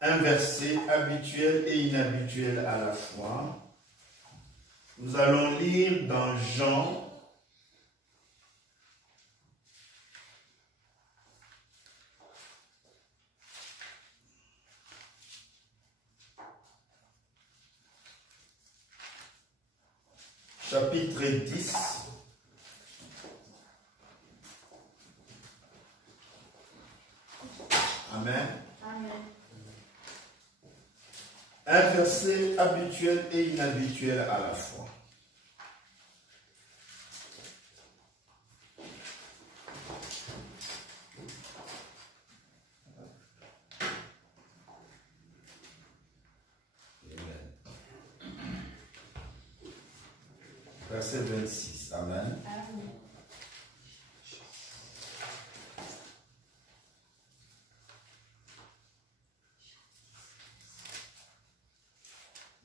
un verset habituel et inhabituel à la fois. Nous allons lire dans Jean, chapitre 10. Amen. Amen. Un verset habituel et inhabituel à la fois. Verset 26. Amen. Amen.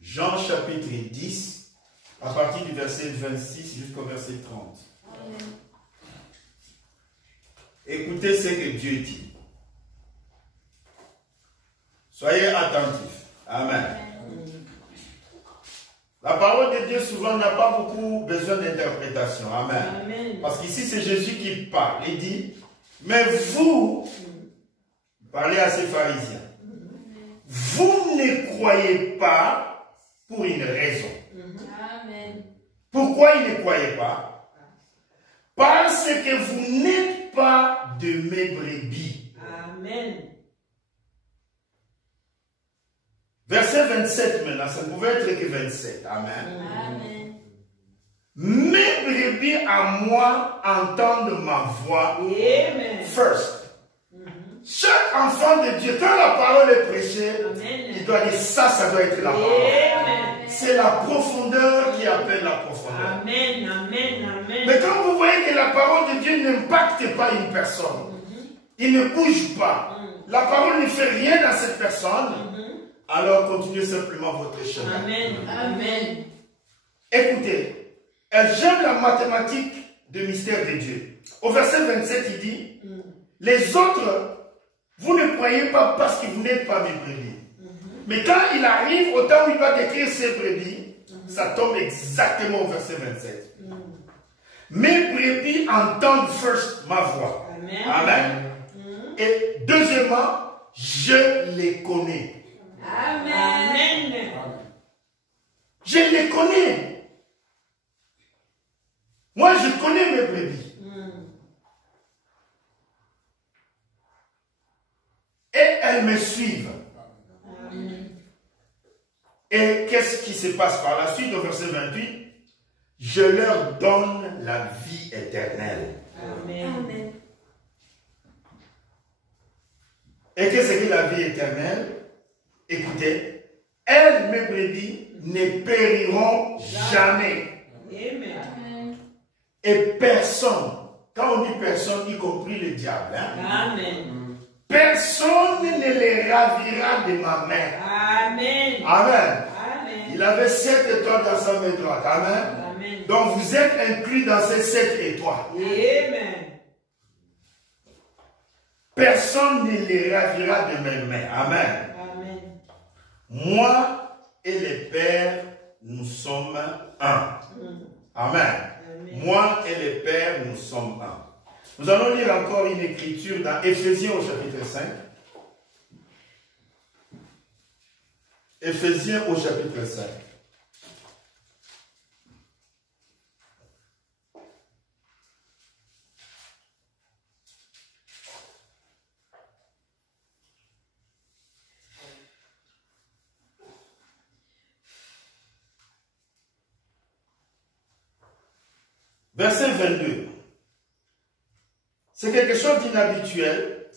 Jean chapitre 10, à partir du verset 26 jusqu'au verset 30. Amen. Écoutez ce que Dieu dit. Soyez attentifs. Amen. La parole de Dieu souvent n'a pas beaucoup besoin d'interprétation. Amen. Amen. Parce qu'ici c'est Jésus qui parle. Il dit, mais vous, parlez à ces pharisiens, vous ne croyez pas pour une raison. Amen. Pourquoi ils ne croyaient pas? Parce que vous n'êtes pas de mes brebis. Amen. Verset 27 maintenant, ça ne pouvait être que 27. Amen. Amen. Mes brebis à moi entendent ma voix. Amen. First. Chaque enfant de Dieu, quand la parole est prêchée, Amen. il doit dire ça doit être la parole. Amen. C'est la profondeur qui appelle la profondeur. Amen. Amen. Amen. Mais quand vous voyez que la parole de Dieu n'impacte pas une personne, il ne bouge pas, la parole ne fait rien dans cette personne, alors continuez simplement votre chemin. Amen. Amen. Écoutez, j'aime la mathématique de mystère de Dieu. Au verset 27, il dit, les autres, vous ne croyez pas parce que vous n'êtes pas mes brebis. Mais quand il arrive au temps où il va décrire ses brebis, ça tombe exactement au verset 27. Mes brebis entendent first ma voix. Amen. Amen. Et deuxièmement, je les connais. Amen. Je les connais. Moi, je connais mes brebis. Et elles me suivent. Et qu'est-ce qui se passe par la suite au verset 28? Je leur donne la vie éternelle. Amen. Et qu'est-ce que la vie éternelle? Écoutez, elles, mes brebis, ne périront jamais. Amen. Et personne, quand on dit personne, y compris le diable, Amen. personne ne les ravira de ma main. Amen. Amen. Amen. Il avait 7 étoiles dans sa main droite. Amen. Amen. Donc vous êtes inclus dans ces 7 étoiles. Amen. Personne ne les ravira de mes mains. Amen. Amen. Moi et le Père, nous sommes un. Amen. Moi et le Père, nous sommes un. Nous allons lire encore une écriture dans Éphésiens au chapitre 5. Éphésiens au chapitre 5. Verset 22. C'est quelque chose d'inhabituel,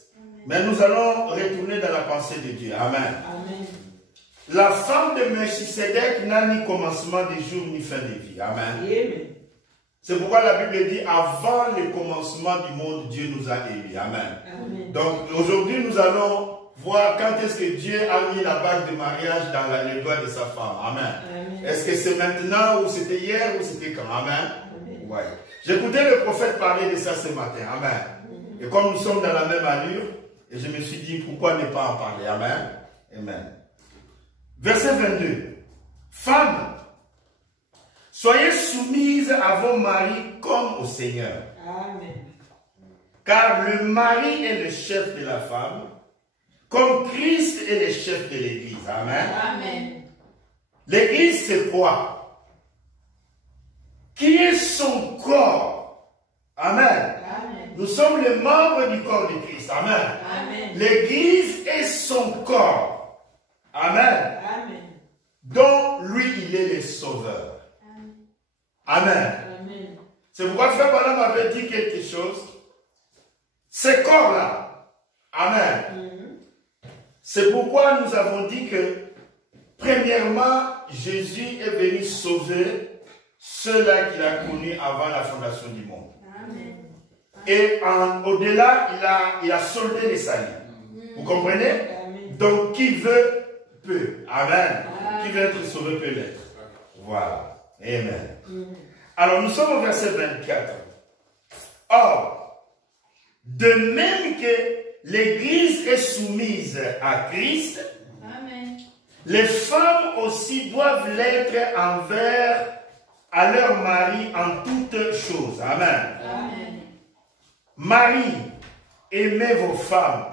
mais nous allons retourner dans la pensée de Dieu. Amen. Amen. La femme de Melchisedec n'a ni commencement de jour ni fin de vie. Amen. Amen. C'est pourquoi la Bible dit, avant le commencement du monde, Dieu nous a élus. Amen. Amen. Donc aujourd'hui, nous allons voir quand est-ce que Dieu a mis la bague de mariage dans les doigts de sa femme. Amen. Amen. Est-ce que c'est maintenant ou c'était hier ou c'était quand? Amen. Amen. Ouais. J'écoutais le prophète parler de ça ce matin. Amen. Et comme nous sommes dans la même allure, et je me suis dit, pourquoi ne pas en parler? Amen. Amen. Verset 22. Femmes, soyez soumises à vos maris comme au Seigneur. Amen. Car le mari est le chef de la femme, comme Christ est le chef de l'Église. Amen. Amen. L'Église, c'est quoi? Qui est son corps? Amen. Amen. Nous sommes les membres du corps de Christ. Amen. Amen. L'Église est son corps. Amen. Amen. Dont lui, il est le sauveur. Amen. Amen. C'est pourquoi Frère Branham avait dit quelque chose. Ces corps-là. Amen. C'est pourquoi nous avons dit que, premièrement, Jésus est venu sauver ceux-là qu'il a connus avant la fondation du monde. Amen. Et au-delà, il a soldé les saluts. Vous comprenez? Amen. Donc, qui veut, peut. Amen. Qui veut être sauvé, peut l'être. Voilà. Amen. Alors, nous sommes au verset 24. Or, de même que l'Église est soumise à Christ, Amen. les femmes aussi doivent l'être envers à leur mari en toutes choses. Amen. Amen. Marie, aimez vos femmes,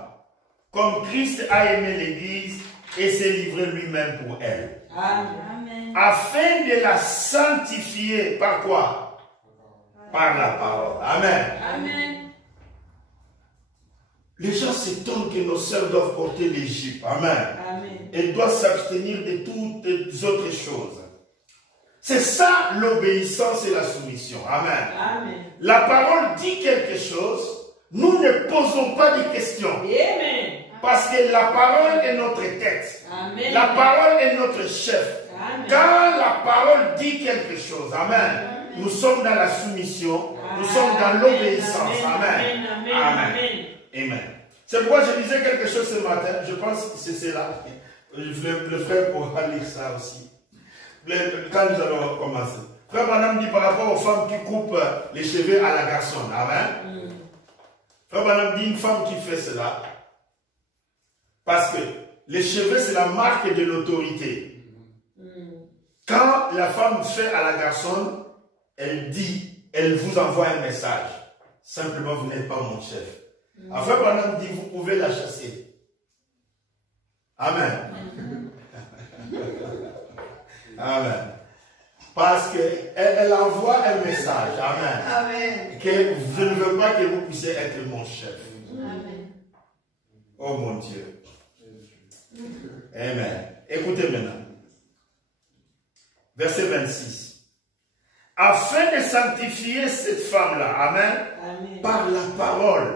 comme Christ a aimé l'Église et s'est livré lui-même pour elle. Amen. Afin de la sanctifier, par quoi? Par la parole. Amen. Amen. Les gens s'étonnent que nos sœurs doivent porter les jupes. Amen. Amen. Elles doivent s'abstenir de toutes les autres choses. C'est ça l'obéissance et la soumission. Amen. Amen. La parole dit quelque chose, nous ne posons pas de questions. Amen. Parce que la parole est notre tête. Amen. La parole est notre chef. Amen. Quand la parole dit quelque chose, amen, nous sommes dans la soumission, nous sommes dans l'obéissance. Amen. Amen. Amen. C'est pourquoi je disais quelque chose ce matin, je pense que c'est cela. Le frère pourra lire ça aussi. Quand nous allons commencer. Frère Branham dit par rapport aux femmes qui coupent les cheveux à la garçonne. Amen. Frère Branham dit une femme qui fait cela, parce que les cheveux c'est la marque de l'autorité. Quand la femme fait à la garçonne, elle dit, elle vous envoie un message. Simplement, vous n'êtes pas mon chef. Frère Branham dit, vous pouvez la chasser. Amen. Amen. Parce qu'elle envoie un message. Amen. Amen. Que je ne veux pas que vous puissiez être mon chef. Amen. Oh mon Dieu. Amen. Écoutez maintenant. Verset 26. Afin de sanctifier cette femme-là. Amen. Amen. Par la parole.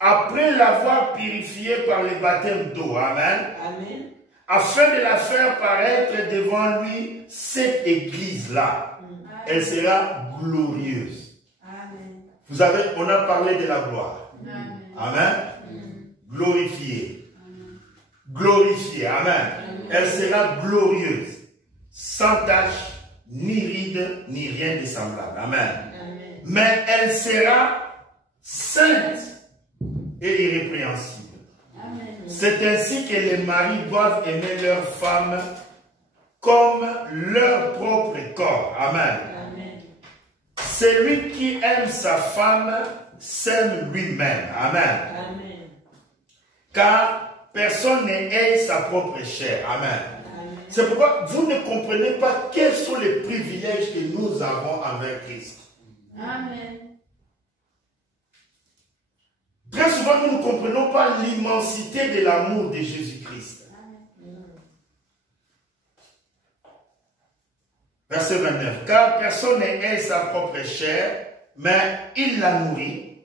Après l'avoir purifiée par le baptême d'eau. Amen. Amen. Afin de la faire paraître devant lui, cette église-là, elle sera glorieuse. Amen. Vous savez, on a parlé de la gloire. Amen. Amen. Glorifiée. Glorifiée. Amen. Elle sera glorieuse. Sans tache, ni ride, ni rien de semblable. Amen. Amen. Mais elle sera sainte et irrépréhensible. C'est ainsi que les maris doivent aimer leurs femmes comme leur propre corps. Amen. Amen. Celui qui aime sa femme s'aime lui-même. Amen. Amen. Car personne n'est sa propre chair. Amen. C'est pourquoi vous ne comprenez pas quels sont les privilèges que nous avons envers Christ. Amen. Très souvent, nous ne comprenons pas l'immensité de l'amour de Jésus-Christ. Verset 29. Car personne n'est sa propre chair, mais il la nourrit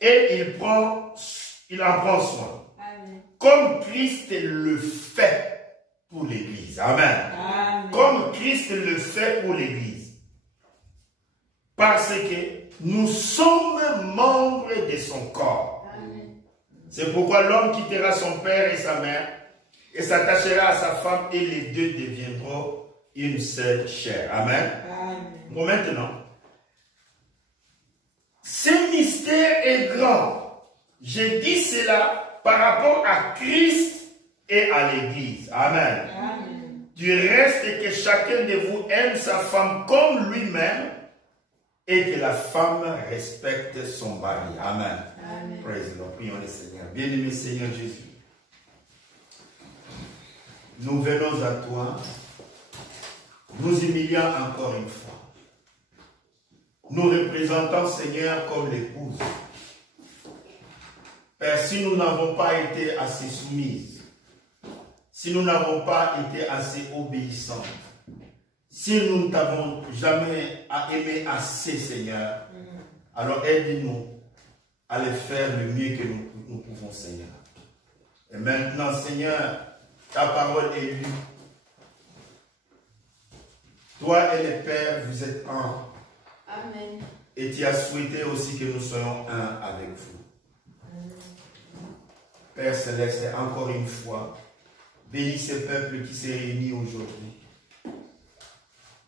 et il en prend soin. Amen. Comme Christ le fait pour l'Église. Amen. Amen. Comme Christ le fait pour l'Église. Parce que nous sommes membres de son corps. C'est pourquoi l'homme quittera son père et sa mère et s'attachera à sa femme et les deux deviendront une seule chair. Amen. Amen. Bon, maintenant, ce mystère est grand. Je dis cela par rapport à Christ et à l'Église. Amen. Amen. Du reste, que chacun de vous aime sa femme comme lui-même et que la femme respecte son mari. Amen. Amen. Praise the Lord. Prions le Seigneur. Bien-aimé Seigneur Jésus, nous venons à toi, nous humiliant encore une fois. Nous représentons, Seigneur, comme l'épouse. Père, si nous n'avons pas été assez soumises, si nous n'avons pas été assez obéissantes, si nous ne t'avons jamais aimé assez, Seigneur, alors aide-nous à le faire le mieux que nous pouvons, Seigneur. Et maintenant, Seigneur, ta parole est lue. Toi et le Père, vous êtes un. Amen. Et tu as souhaité aussi que nous soyons un avec vous. Père Céleste, encore une fois, bénis ce peuple qui s'est réuni aujourd'hui.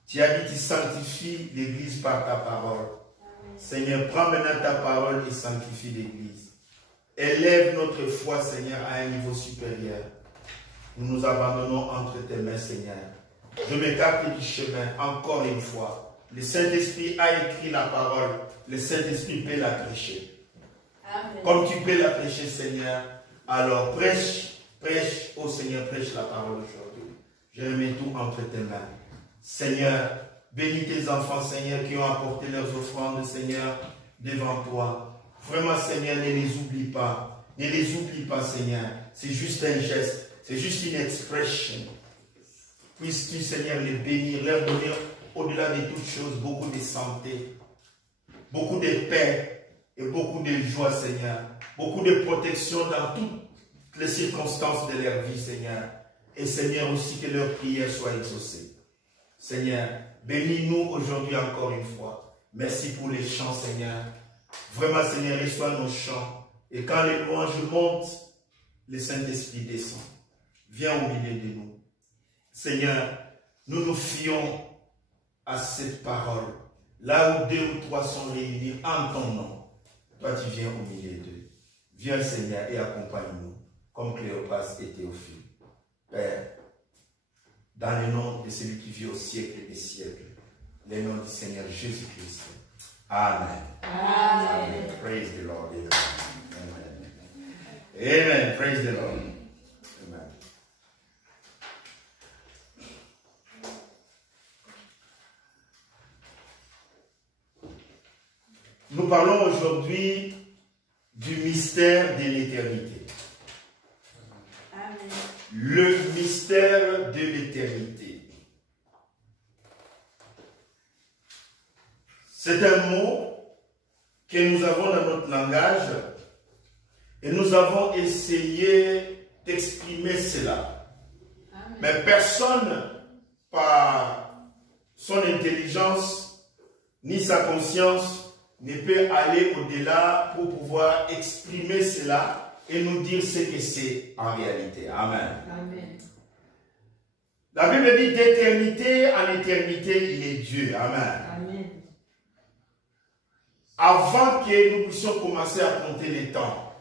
Tu as dit, tu sanctifies l'Église par ta parole. Amen. Seigneur, prends maintenant ta parole et sanctifie l'Église. Élève notre foi, Seigneur, à un niveau supérieur. Nous nous abandonnons entre tes mains, Seigneur. Je m'écarte du chemin, encore une fois. Le Saint-Esprit a écrit la parole. Le Saint-Esprit peut la prêcher. Amen. Comme tu peux la prêcher, Seigneur, alors prêche, prêche, oh Seigneur, prêche la parole aujourd'hui. Je remets tout entre tes mains. Seigneur, bénis tes enfants, Seigneur, qui ont apporté leurs offrandes, Seigneur, devant toi. Vraiment, Seigneur, ne les oublie pas. Ne les oublie pas, Seigneur. C'est juste un geste. C'est juste une expression. Puisses-tu, Seigneur, les bénir, leur donner, au-delà de toutes choses, beaucoup de santé, beaucoup de paix et beaucoup de joie, Seigneur. Beaucoup de protection dans toutes les circonstances de leur vie, Seigneur. Et Seigneur, aussi que leurs prières soient exaucées. Seigneur, bénis-nous aujourd'hui encore une fois. Merci pour les chants, Seigneur. Vraiment, Seigneur, reçois nos chants. Et quand les louanges montent, le Saint-Esprit descend. Viens au milieu de nous. Seigneur, nous nous fions à cette parole. Là où 2 ou 3 sont réunis en ton nom, toi tu viens au milieu d'eux. Viens, Seigneur, et accompagne-nous, comme Cléopas et Théophile. Père, dans le nom de celui qui vit au siècle des siècles, le nom du Seigneur Jésus-Christ. Amen. Amen. Praise the Lord. Amen. Amen. Praise the Lord. Amen. Nous parlons aujourd'hui du mystère de l'éternité. Amen. Le mystère de l'éternité. C'est un mot que nous avons dans notre langage et nous avons essayé d'exprimer cela. Amen. Mais personne, par son intelligence ni sa conscience, ne peut aller au-delà pour pouvoir exprimer cela et nous dire ce que c'est en réalité. Amen. Amen. La Bible dit d'éternité en éternité, il est Dieu. Amen. Amen. Avant que nous puissions commencer à compter les temps,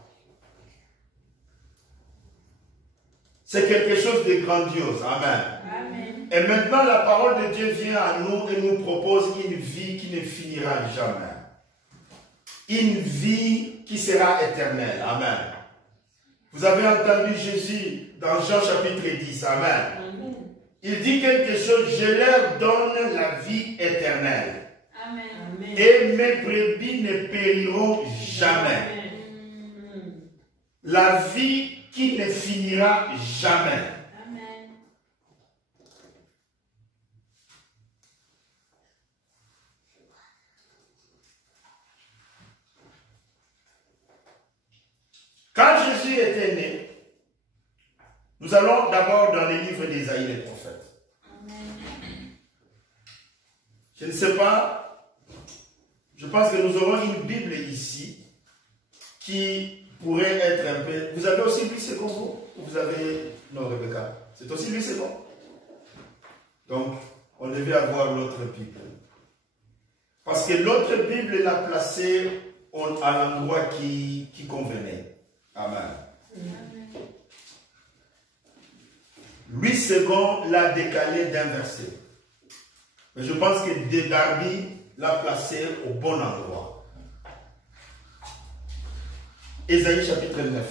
c'est quelque chose de grandiose. Amen. Amen. Et maintenant, la parole de Dieu vient à nous et nous propose une vie qui ne finira jamais. Une vie qui sera éternelle. Amen. Vous avez entendu Jésus dans Jean chapitre 10. Amen. Amen. Il dit quelque chose, je leur donne la vie éternelle. Amen. Et mes brebis ne périront jamais. Amen. La vie qui ne finira jamais. Amen. Quand Jésus était né, nous allons d'abord dans les livres d'Ésaïe et des prophètes. Amen. Je ne sais pas, je pense que nous aurons une Bible ici qui pourrait être un peu... Vous avez aussi lu ce qu'on vous avez... Non, Rebecca, c'est aussi lu ce qu'on. Donc, on devait avoir l'autre Bible. Parce que l'autre Bible l'a placée à l'endroit qui convenait. Amen. 8 secondes l'a décalé d'un verset. Mais je pense que Darby l'a placé au bon endroit. Ésaïe chapitre 9.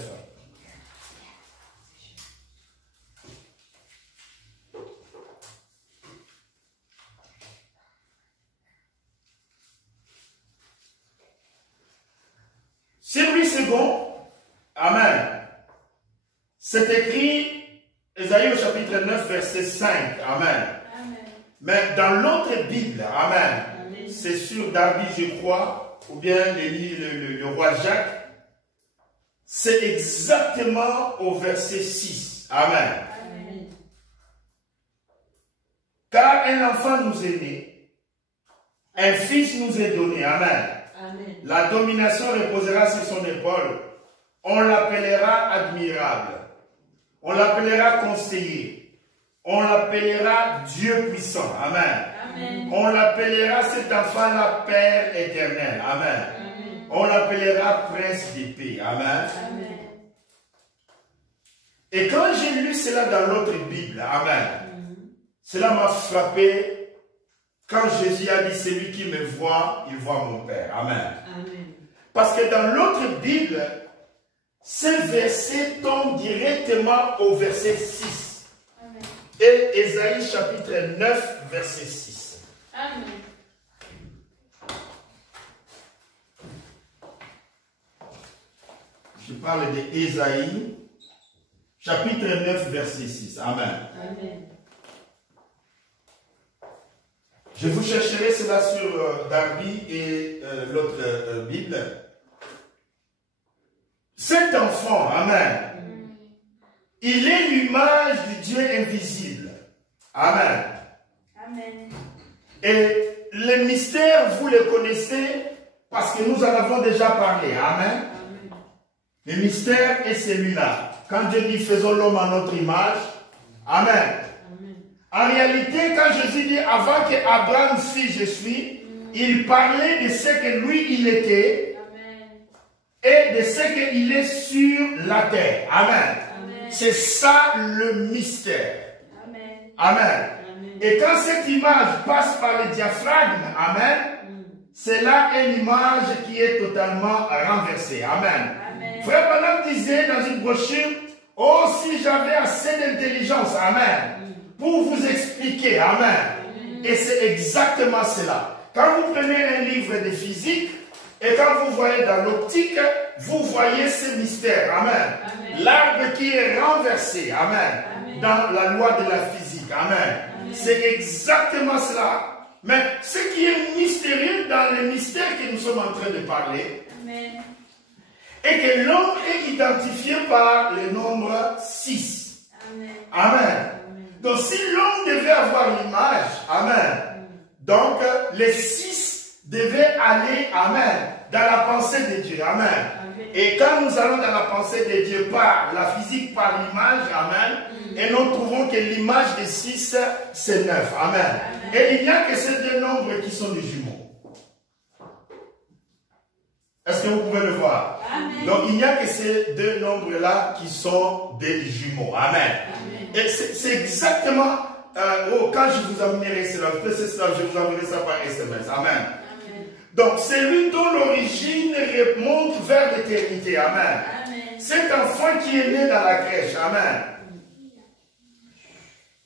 Sur 8 secondes, amen. C'est écrit, Ésaïe au chapitre 9, verset 5, amen. Amen. Mais dans l'autre Bible, amen, c'est sur Darby, je crois, ou bien le roi Jacques, c'est exactement au verset 6, amen. Amen. Car un enfant nous est né, un fils nous est donné, amen. Amen. La domination reposera sur son épaule. On l'appellera admirable. On l'appellera conseiller. On l'appellera Dieu puissant. Amen. Amen. On l'appellera cet enfant-là Père éternel. Amen. Amen. On l'appellera Prince de paix. Amen. Amen. Et quand j'ai lu cela dans l'autre Bible, amen, cela m'a frappé. Quand Jésus a dit, celui qui me voit, il voit mon Père. Amen. Amen. Parce que dans l'autre Bible, ce verset tombe directement au verset 6. Amen. Et Ésaïe chapitre 9, verset 6. Amen. Je parle d'Ésaïe chapitre 9, verset 6. Amen. Amen. Je vous chercherai cela sur Darby et l'autre Bible. Cet enfant, amen, il est l'image du Dieu invisible. Amen. Amen. Et les mystères, vous les connaissez parce que nous en avons déjà parlé. Amen. Amen. Le mystère est celui-là. Quand Dieu dit faisons l'homme à notre image, amen. En réalité, quand Jésus dit avant que Abraham fût je suis, il parlait de ce que lui il était. Amen. Et de ce qu'il est sur la terre. Amen. Amen. C'est ça le mystère. Amen. Amen. Amen. Et quand cette image passe par le diaphragme, amen, c'est là une image qui est totalement renversée. Amen. Amen. Frère Branham disait dans une brochure, oh si j'avais assez d'intelligence, amen, pour vous expliquer, amen. Et c'est exactement cela. Quand vous prenez un livre de physique, et quand vous voyez dans l'optique, vous voyez ce mystère. Amen. L'arbre qui est renversé. Amen. Amen. Dans la loi de la physique. Amen. C'est exactement cela. Mais ce qui est mystérieux dans le mystère que nous sommes en train de parler, Amen. est que l'homme est identifié par le nombre 6. Amen. Amen. Donc si l'homme devait avoir l'image, amen, donc les 6 devait aller, amen, dans la pensée de Dieu, amen. Amen. Et quand nous allons dans la pensée de Dieu par la physique, par l'image, amen, et nous trouvons que l'image de 6, c'est 9, amen. Amen. Et il n'y a que ces deux nombres qui sont des jumeaux. Est-ce que vous pouvez le voir? Amen. Donc il n'y a que ces deux nombres-là qui sont des jumeaux, amen. Amen. Et c'est exactement, quand je vous amènerai cela, je vous enverrai ça par SMS, amen. Amen. Donc, c'est lui dont l'origine remonte vers l'éternité. Amen. Amen. Cet enfant qui est né dans la crèche. Amen.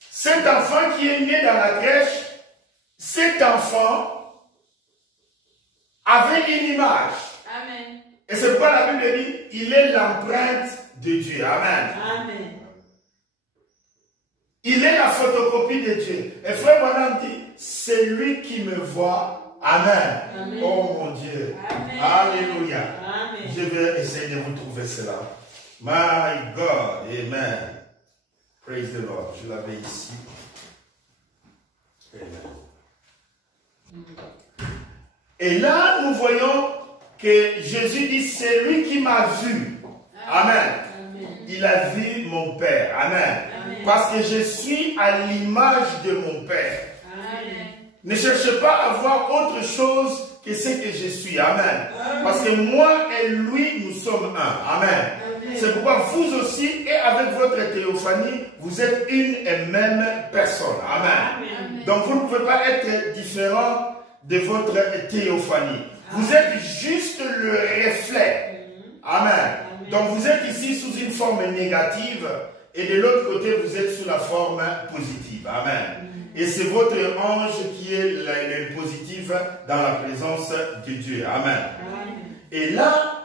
Cet enfant qui est né dans la crèche, cet enfant avait une image. Amen. Et c'est pourquoi la Bible dit, il est l'empreinte de Dieu. Amen. Amen. Il est la photocopie de Dieu. Et frère Branham dit, c'est lui qui me voit. Amen. Amen. Oh mon Dieu. Amen. Alléluia. Amen. Je vais essayer de vous trouver cela. My God. Amen. Praise the Lord. Je l'avais ici. Amen. Et là, nous voyons que Jésus dit, c'est lui qui m'a vu. Amen. Amen. Il a vu mon Père. Amen. Amen. Parce que je suis à l'image de mon Père. Amen. Ne cherchez pas à voir autre chose que ce que je suis. Amen. Parce que moi et lui, nous sommes un. Amen. C'est pourquoi vous aussi, et avec votre théophanie, vous êtes une et même personne. Amen. Donc vous ne pouvez pas être différent de votre théophanie. Vous êtes juste le reflet. Amen. Donc vous êtes ici sous une forme négative et de l'autre côté vous êtes sous la forme positive. Amen. Et c'est votre ange qui est le positif dans la présence de Dieu. Amen. Et là,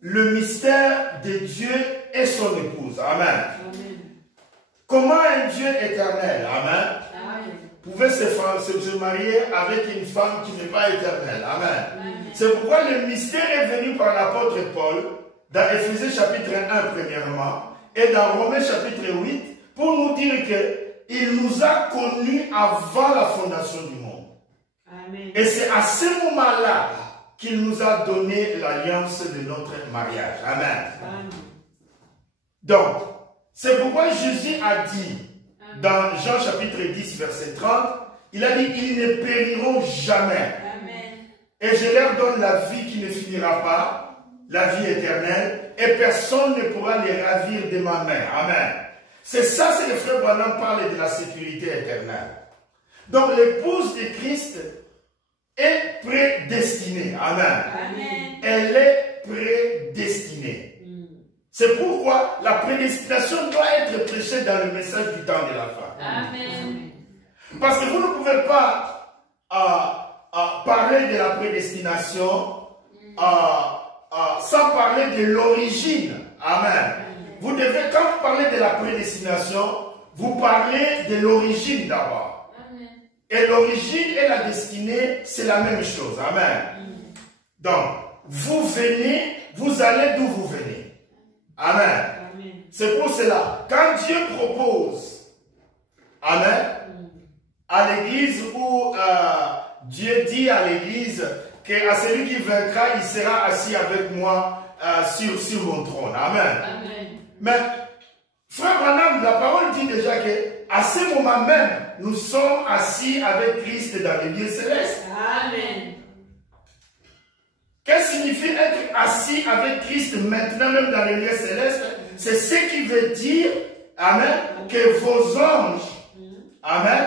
le mystère de Dieu et son épouse. Amen. Comment un Dieu éternel, amen, pouvait se marier avec une femme qui n'est pas éternelle. Amen. C'est pourquoi le mystère est venu par l'apôtre Paul dans Éphésiens chapitre 1 premièrement et dans Romains chapitre 8 pour nous dire qu'il nous a connus avant la fondation du monde. Amen. Et c'est à ce moment-là qu'il nous a donné l'alliance de notre mariage. Amen. Amen. Donc, c'est pourquoi Jésus a dit dans Jean chapitre 10 verset 30, il a dit ils ne périront jamais. Amen. Et je leur donne la vie qui ne finira pas, la vie éternelle, et personne ne pourra les ravir de ma main. Amen. C'est ça, c'est le frère Branham parle de la sécurité éternelle. Donc l'épouse de Christ est prédestinée. Amen. Amen. Elle est prédestinée. C'est pourquoi la prédestination doit être prêchée dans le message du temps de la fin. Amen. Parce que vous ne pouvez pas parler de la prédestination sans parler de l'origine. Amen. Vous devez, quand vous parlez de la prédestination, vous parlez de l'origine d'abord. Et l'origine et la destinée, c'est la même chose. Amen. Donc, vous venez, vous allez d'où vous venez. Amen. C'est pour cela, quand Dieu propose, amen, à l'église où Dieu dit à l'église qu'à celui qui vaincra, il sera assis avec moi sur mon trône. Amen. Amen. Mais, frère Branham, la parole dit déjà qu'à ce moment même, nous sommes assis avec Christ dans les lieux célestes. Amen. Qu'est-ce que signifie être assis avec Christ maintenant même dans les lieux célestes? C'est ce qui veut dire, amen, que vos anges, amen,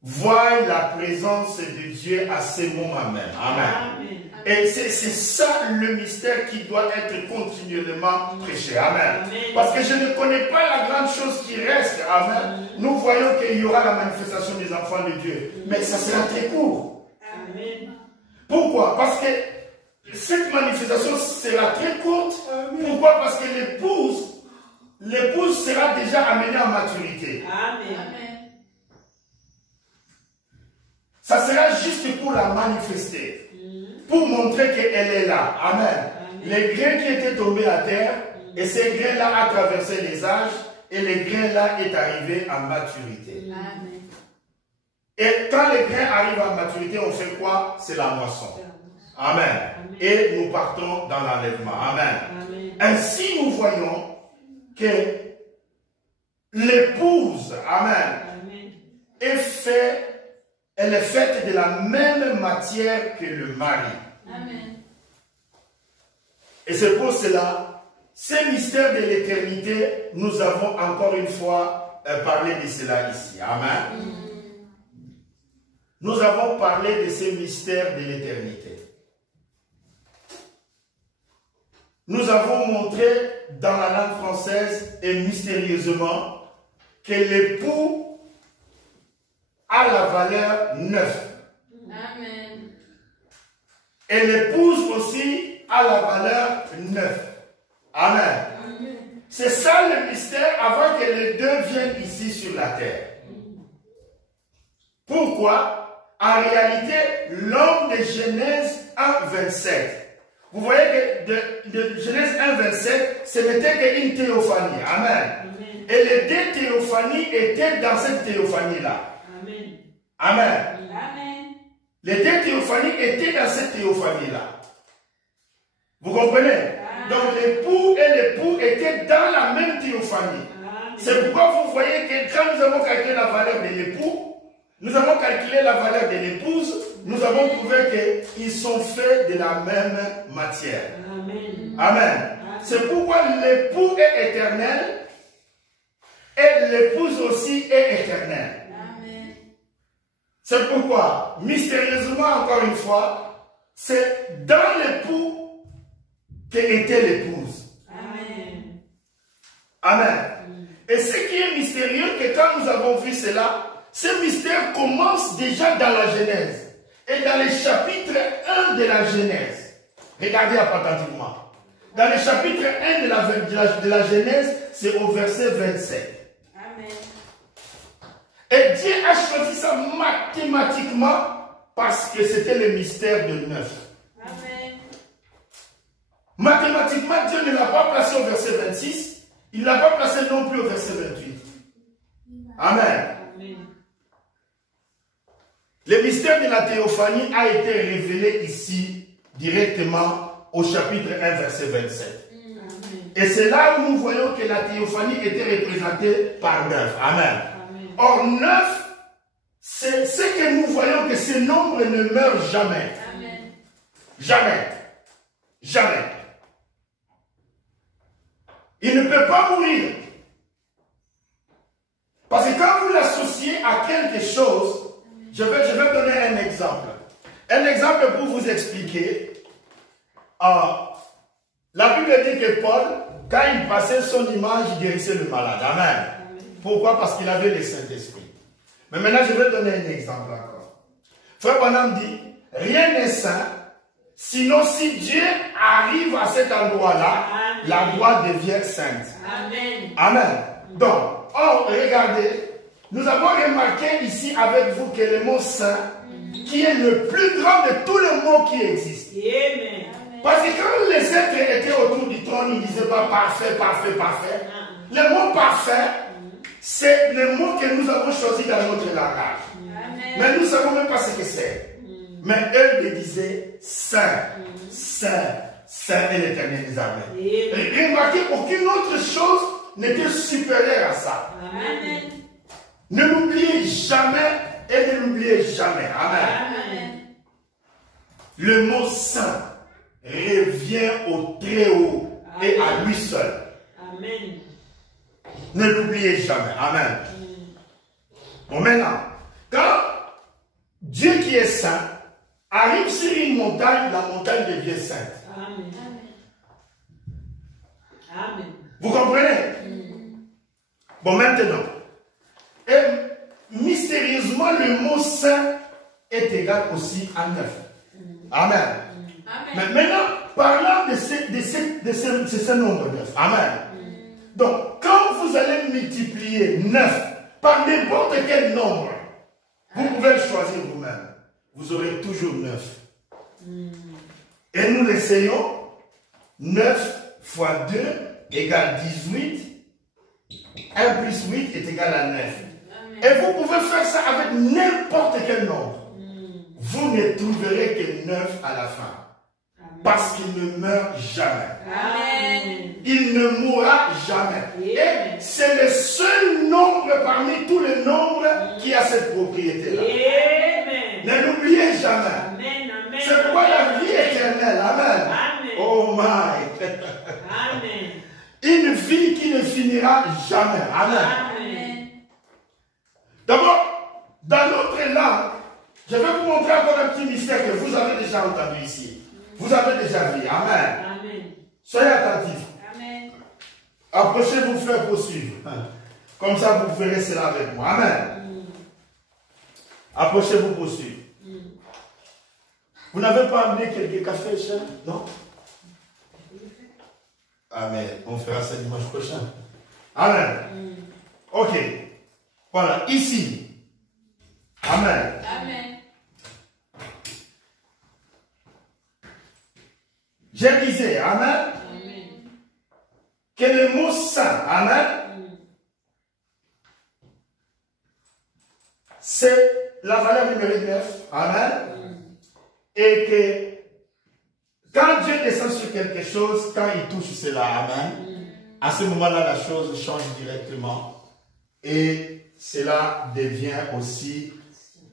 voient la présence de Dieu à ce moment même. Amen. Et c'est ça le mystère qui doit être continuellement prêché. Amen. Parce que je ne connais pas la grande chose qui reste. Amen. Nous voyons qu'il y aura la manifestation des enfants de Dieu. Mais ça sera très court. Amen. Pourquoi? Parce que cette manifestation sera très courte. Pourquoi? Parce que l'épouse sera déjà amenée en maturité. Amen. Ça sera juste pour la manifester. Pour montrer qu'elle est là. Amen. Les grains qui étaient tombés à terre, et ces grains-là ont traversé les âges, et les grains-là est arrivé en maturité. Amen. Et quand les grains arrivent en maturité, on fait quoi? C'est la moisson. Amen. Amen. Et nous partons dans l'enlèvement. Amen. Amen. Ainsi, nous voyons que l'épouse, amen, elle est faite de la même matière que le mari. Amen. Et c'est pour cela, ce mystère de l'éternité, nous avons encore une fois parlé de cela ici. Amen. Nous avons parlé de ce mystère de l'éternité. Nous avons montré dans la langue française et mystérieusement que l'époux a la valeur 9. Amen. Et l'épouse aussi a la valeur 9. Amen. Amen. C'est ça le mystère avant que les deux viennent ici sur la terre. Pourquoi? En réalité, l'homme de Genèse 1, 27. Vous voyez que de Genèse 1, 27, ce n'était qu'une théophanie. Amen. Amen. Et les deux théophanies étaient dans cette théophanie-là. Amen. Amen. Amen. Les deux théophanies étaient dans cette théophanie-là. Vous comprenez? Amen. Donc l'époux et l'époux étaient dans la même théophanie. C'est pourquoi vous voyez que quand nous avons calculé la valeur de l'époux, nous avons calculé la valeur de l'épouse, nous avons trouvé qu'ils sont faits de la même matière. Amen. Amen. C'est pourquoi l'époux est éternel et l'épouse aussi est éternelle. Amen. C'est pourquoi, mystérieusement, encore une fois, c'est dans l'époux qu'était l'épouse. Amen. Amen. Et ce qui est mystérieux, que quand nous avons vu cela, ce mystère commence déjà dans la Genèse. Et dans le chapitre 1 de la Genèse, regardez attentivement. Dans le chapitre 1 de la Genèse, c'est au verset 27. Amen. Et Dieu a choisi ça mathématiquement parce que c'était le mystère de 9. Amen. Mathématiquement, Dieu ne l'a pas placé au verset 26, il ne l'a pas placé non plus au verset 28. Amen. Amen. Le mystère de la théophanie a été révélé ici, directement au chapitre 1, verset 27. Amen. Et c'est là où nous voyons que la théophanie était représentée par 9. Amen. Amen. Or, 9, c'est ce que nous voyons que ce nombre ne meurt jamais. Amen. Jamais. Jamais. Il ne peut pas mourir. Parce que quand vous l'associez à quelque chose, je vais donner un exemple. Un exemple pour vous expliquer. La Bible dit que Paul, quand il passait son image, il guérissait le malade. Amen. Pourquoi? Parce qu'il avait le Saint-Esprit. Mais maintenant, je vais donner un exemple encore. Frère Branham dit, rien n'est saint, sinon si Dieu arrive à cet endroit-là, la loi devient sainte. Amen. Amen. Donc, regardez, nous avons remarqué ici avec vous que le mot saint, qui est le plus grand de tous les mots qui existent. Amen. Parce que quand les êtres étaient autour du trône, ils ne disaient pas parfait, parfait, parfait. Le mot parfait, c'est le mot que nous avons choisi dans notre langage. Amen. Mais nous ne savons même pas ce que c'est. Mais eux les disaient saint, saint, saint et l'éternel des armées. Et remarquez, aucune autre chose n'était supérieure à ça. Amen. Ne l'oubliez jamais et ne l'oubliez jamais. Amen. Amen. Le mot saint revient au Très-Haut et à lui seul. Amen. Ne l'oubliez jamais. Amen. Bon, maintenant, quand Dieu qui est saint arrive sur une montagne, la montagne devient sainte. Amen. Amen. Vous comprenez? Bon, maintenant, et mystérieusement, le mot saint est égal aussi à 9. Amen. Mais maintenant, parlant de ce nombre 9. Amen. Donc, quand vous allez multiplier 9 par n'importe quel nombre, vous pouvez le choisir vous-même. Vous aurez toujours 9. Et nous l'essayons. 9 fois 2 égale 18. 1 plus 8 est égal à 9. Et vous pouvez faire ça avec n'importe quel nombre. Vous ne trouverez que 9 à la fin. Parce qu'il ne meurt jamais. Amen. Il ne mourra jamais. Et c'est le seul nombre parmi tous les nombres qui a cette propriété-là. Ne l'oubliez jamais. C'est pourquoi la vie éternelle. Amen. Oh my. Amen. Une vie qui ne finira jamais. Amen. Amen. D'abord, dans notre langue, je vais vous montrer encore un petit mystère que vous avez déjà entendu ici. Vous avez déjà vu. Amen. Amen. Soyez attentifs. Amen. Approchez-vous, frère, pour suivre. Comme ça, vous ferez cela avec moi. Amen. Approchez-vous pour suivre. Vous n'avez pas amené quelques cafés, cher? Non? Amen. On fera ça dimanche prochain. Amen. Ok. Voilà. Ici. Amen. Amen. Je disais, amen, que le mot saint, amen, c'est la valeur numérique 9, amen, et que quand Dieu descend sur quelque chose, quand il touche cela, amen, à ce moment-là, la chose change directement et cela devient aussi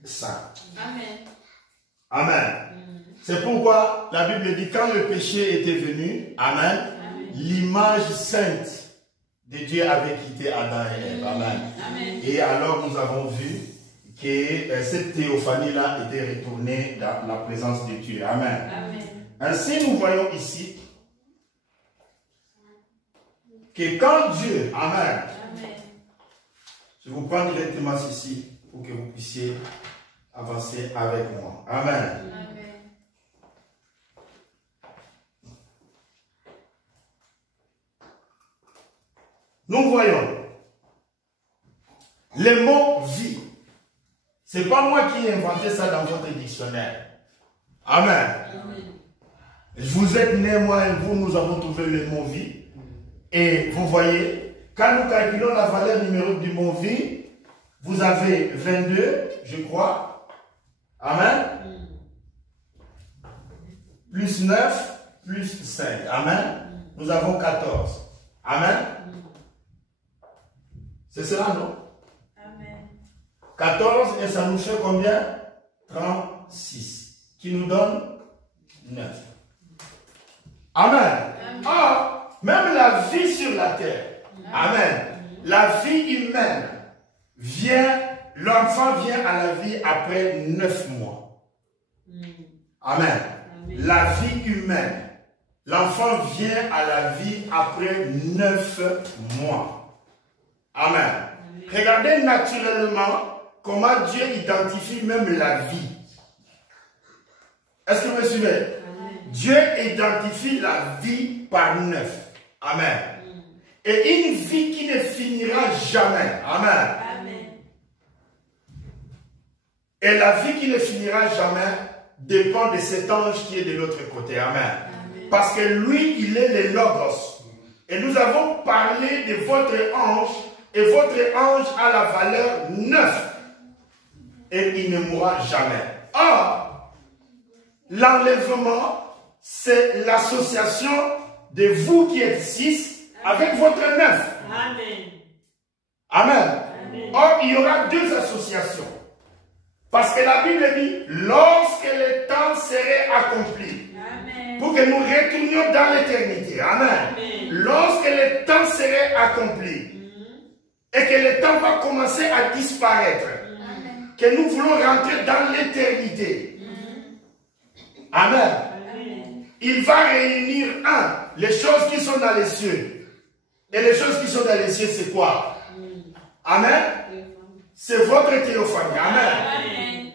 saint. Amen. Amen. C'est pourquoi la Bible dit quand le péché était venu, amen, l'image sainte de Dieu avait quitté Adam et Ève. Amen. Et alors nous avons vu que cette théophanie-là était retournée dans la présence de Dieu. Amen. Ainsi, nous voyons ici que quand Dieu, amen, je vous prends directement ceci pour que vous puissiez avancer avec moi. Amen. Nous voyons le mot vie. Ce n'est pas moi qui ai inventé ça dans votre dictionnaire. Amen. Vous êtes né, moi et vous, nous avons trouvé le mot vie. Et vous voyez, quand nous calculons la valeur numérique du mot vie, vous avez 22, je crois. Amen. Plus 9, plus 5. Amen. Nous avons 14. Amen. C'est cela, non? Amen. 14 et ça nous fait combien? 36. Qui nous donne 9. Amen. Ah, même la vie sur la terre. Amen. La vie humaine vient, l'enfant vient à la vie après 9 mois. Amen. La vie humaine, l'enfant vient à la vie après 9 mois. Amen. Regardez naturellement comment Dieu identifie même la vie. Est-ce que vous me suivez? Amen. Dieu identifie la vie par 9. Amen. Et une vie qui ne finira jamais. Amen. Amen. Et la vie qui ne finira jamais dépend de cet ange qui est de l'autre côté. Amen. Amen. Parce que lui, il est le Logos. Et nous avons parlé de votre ange. Et votre ange a la valeur 9. Et il ne mourra jamais. Or, l'enlèvement, c'est l'association de vous qui êtes 6 avec votre 9. Amen. Amen. Amen. Or, il y aura 2 associations. Parce que la Bible dit, lorsque le temps serait accompli, amen, pour que nous retournions dans l'éternité. Amen. Amen. Lorsque le temps serait accompli, et que le temps va commencer à disparaître, amen, que nous voulons rentrer dans l'éternité. Amen. Amen. Il va réunir les choses qui sont dans les cieux. Et les choses qui sont dans les cieux, c'est quoi? Amen. C'est votre théophanie. Amen. Amen.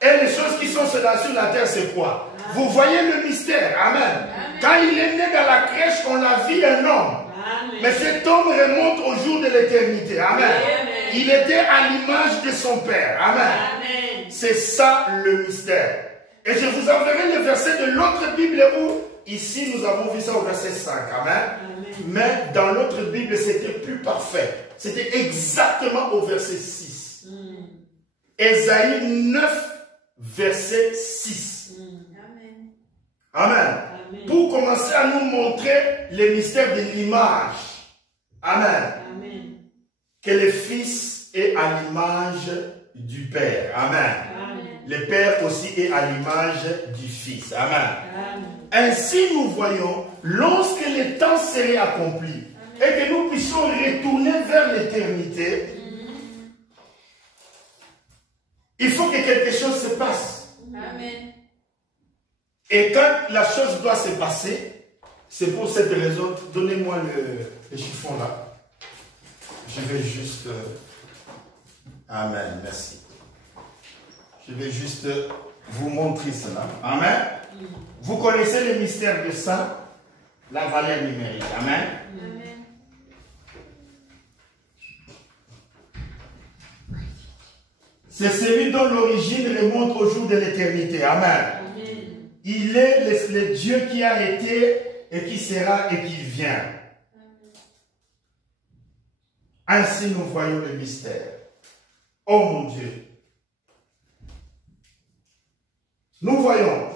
Et les choses qui sont sur la terre, c'est quoi? Amen. Vous voyez le mystère. Amen. Amen. Quand il est né dans la crèche, on a vu un homme. Amen. Mais cet homme remonte au jour de l'éternité. Amen. Amen. Il était à l'image de son Père. Amen. Amen. C'est ça le mystère. Et je vous enverrai le verset de l'autre Bible où, ici, nous avons vu ça au verset 5. Amen. Amen. Mais dans l'autre Bible, c'était plus parfait. C'était exactement au verset 6. Ésaïe 9, verset 6. Amen. Amen. Amen. Pour commencer à nous montrer le mystère de l'image. Amen. Amen. Que le Fils est à l'image du Père. Amen. Amen. Le Père aussi est à l'image du Fils. Amen. Amen. Ainsi nous voyons, lorsque le temps serait accompli, amen, et que nous puissions retourner vers l'éternité, il faut que quelque chose se passe. Amen. Et quand la chose doit se passer, c'est pour cette raison, donnez-moi le chiffon là. Je vais juste... Amen, merci. Je vais juste vous montrer cela. Amen. Vous connaissez le mystère de ça, la valeur numérique. Amen. Amen. C'est celui dont l'origine remonte au jour de l'éternité. Amen. Amen. Il est le Dieu qui a été et qui sera et qui vient. Amen. Ainsi nous voyons le mystère. Oh mon Dieu. Nous voyons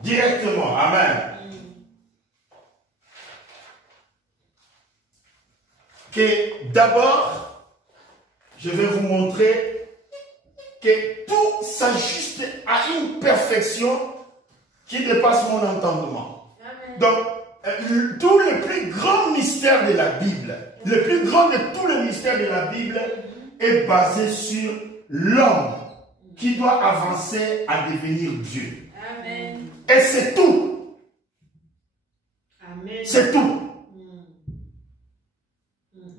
directement, amen, que d'abord, je vais vous montrer que tout s'ajuste à une perfection qui dépasse mon entendement. Donc, tout le plus grand mystère de la Bible, le plus grand de tout le mystère de la Bible est basé sur l'homme qui doit avancer à devenir Dieu. Amen. Et c'est tout. Amen. C'est tout.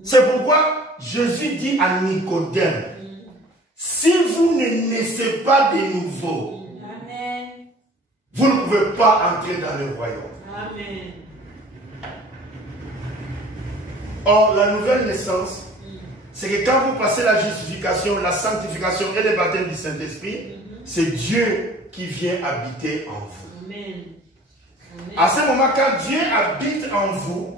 C'est pourquoi Jésus dit à Nicodème, si vous ne naissez pas de nouveau, Amen. vous ne pouvez pas entrer dans le royaume. Amen. Or, la nouvelle naissance, c'est que quand vous passez la justification, la sanctification et le baptême du Saint-Esprit, c'est Dieu qui vient habiter en vous. Amen. À ce moment, quand Dieu habite en vous,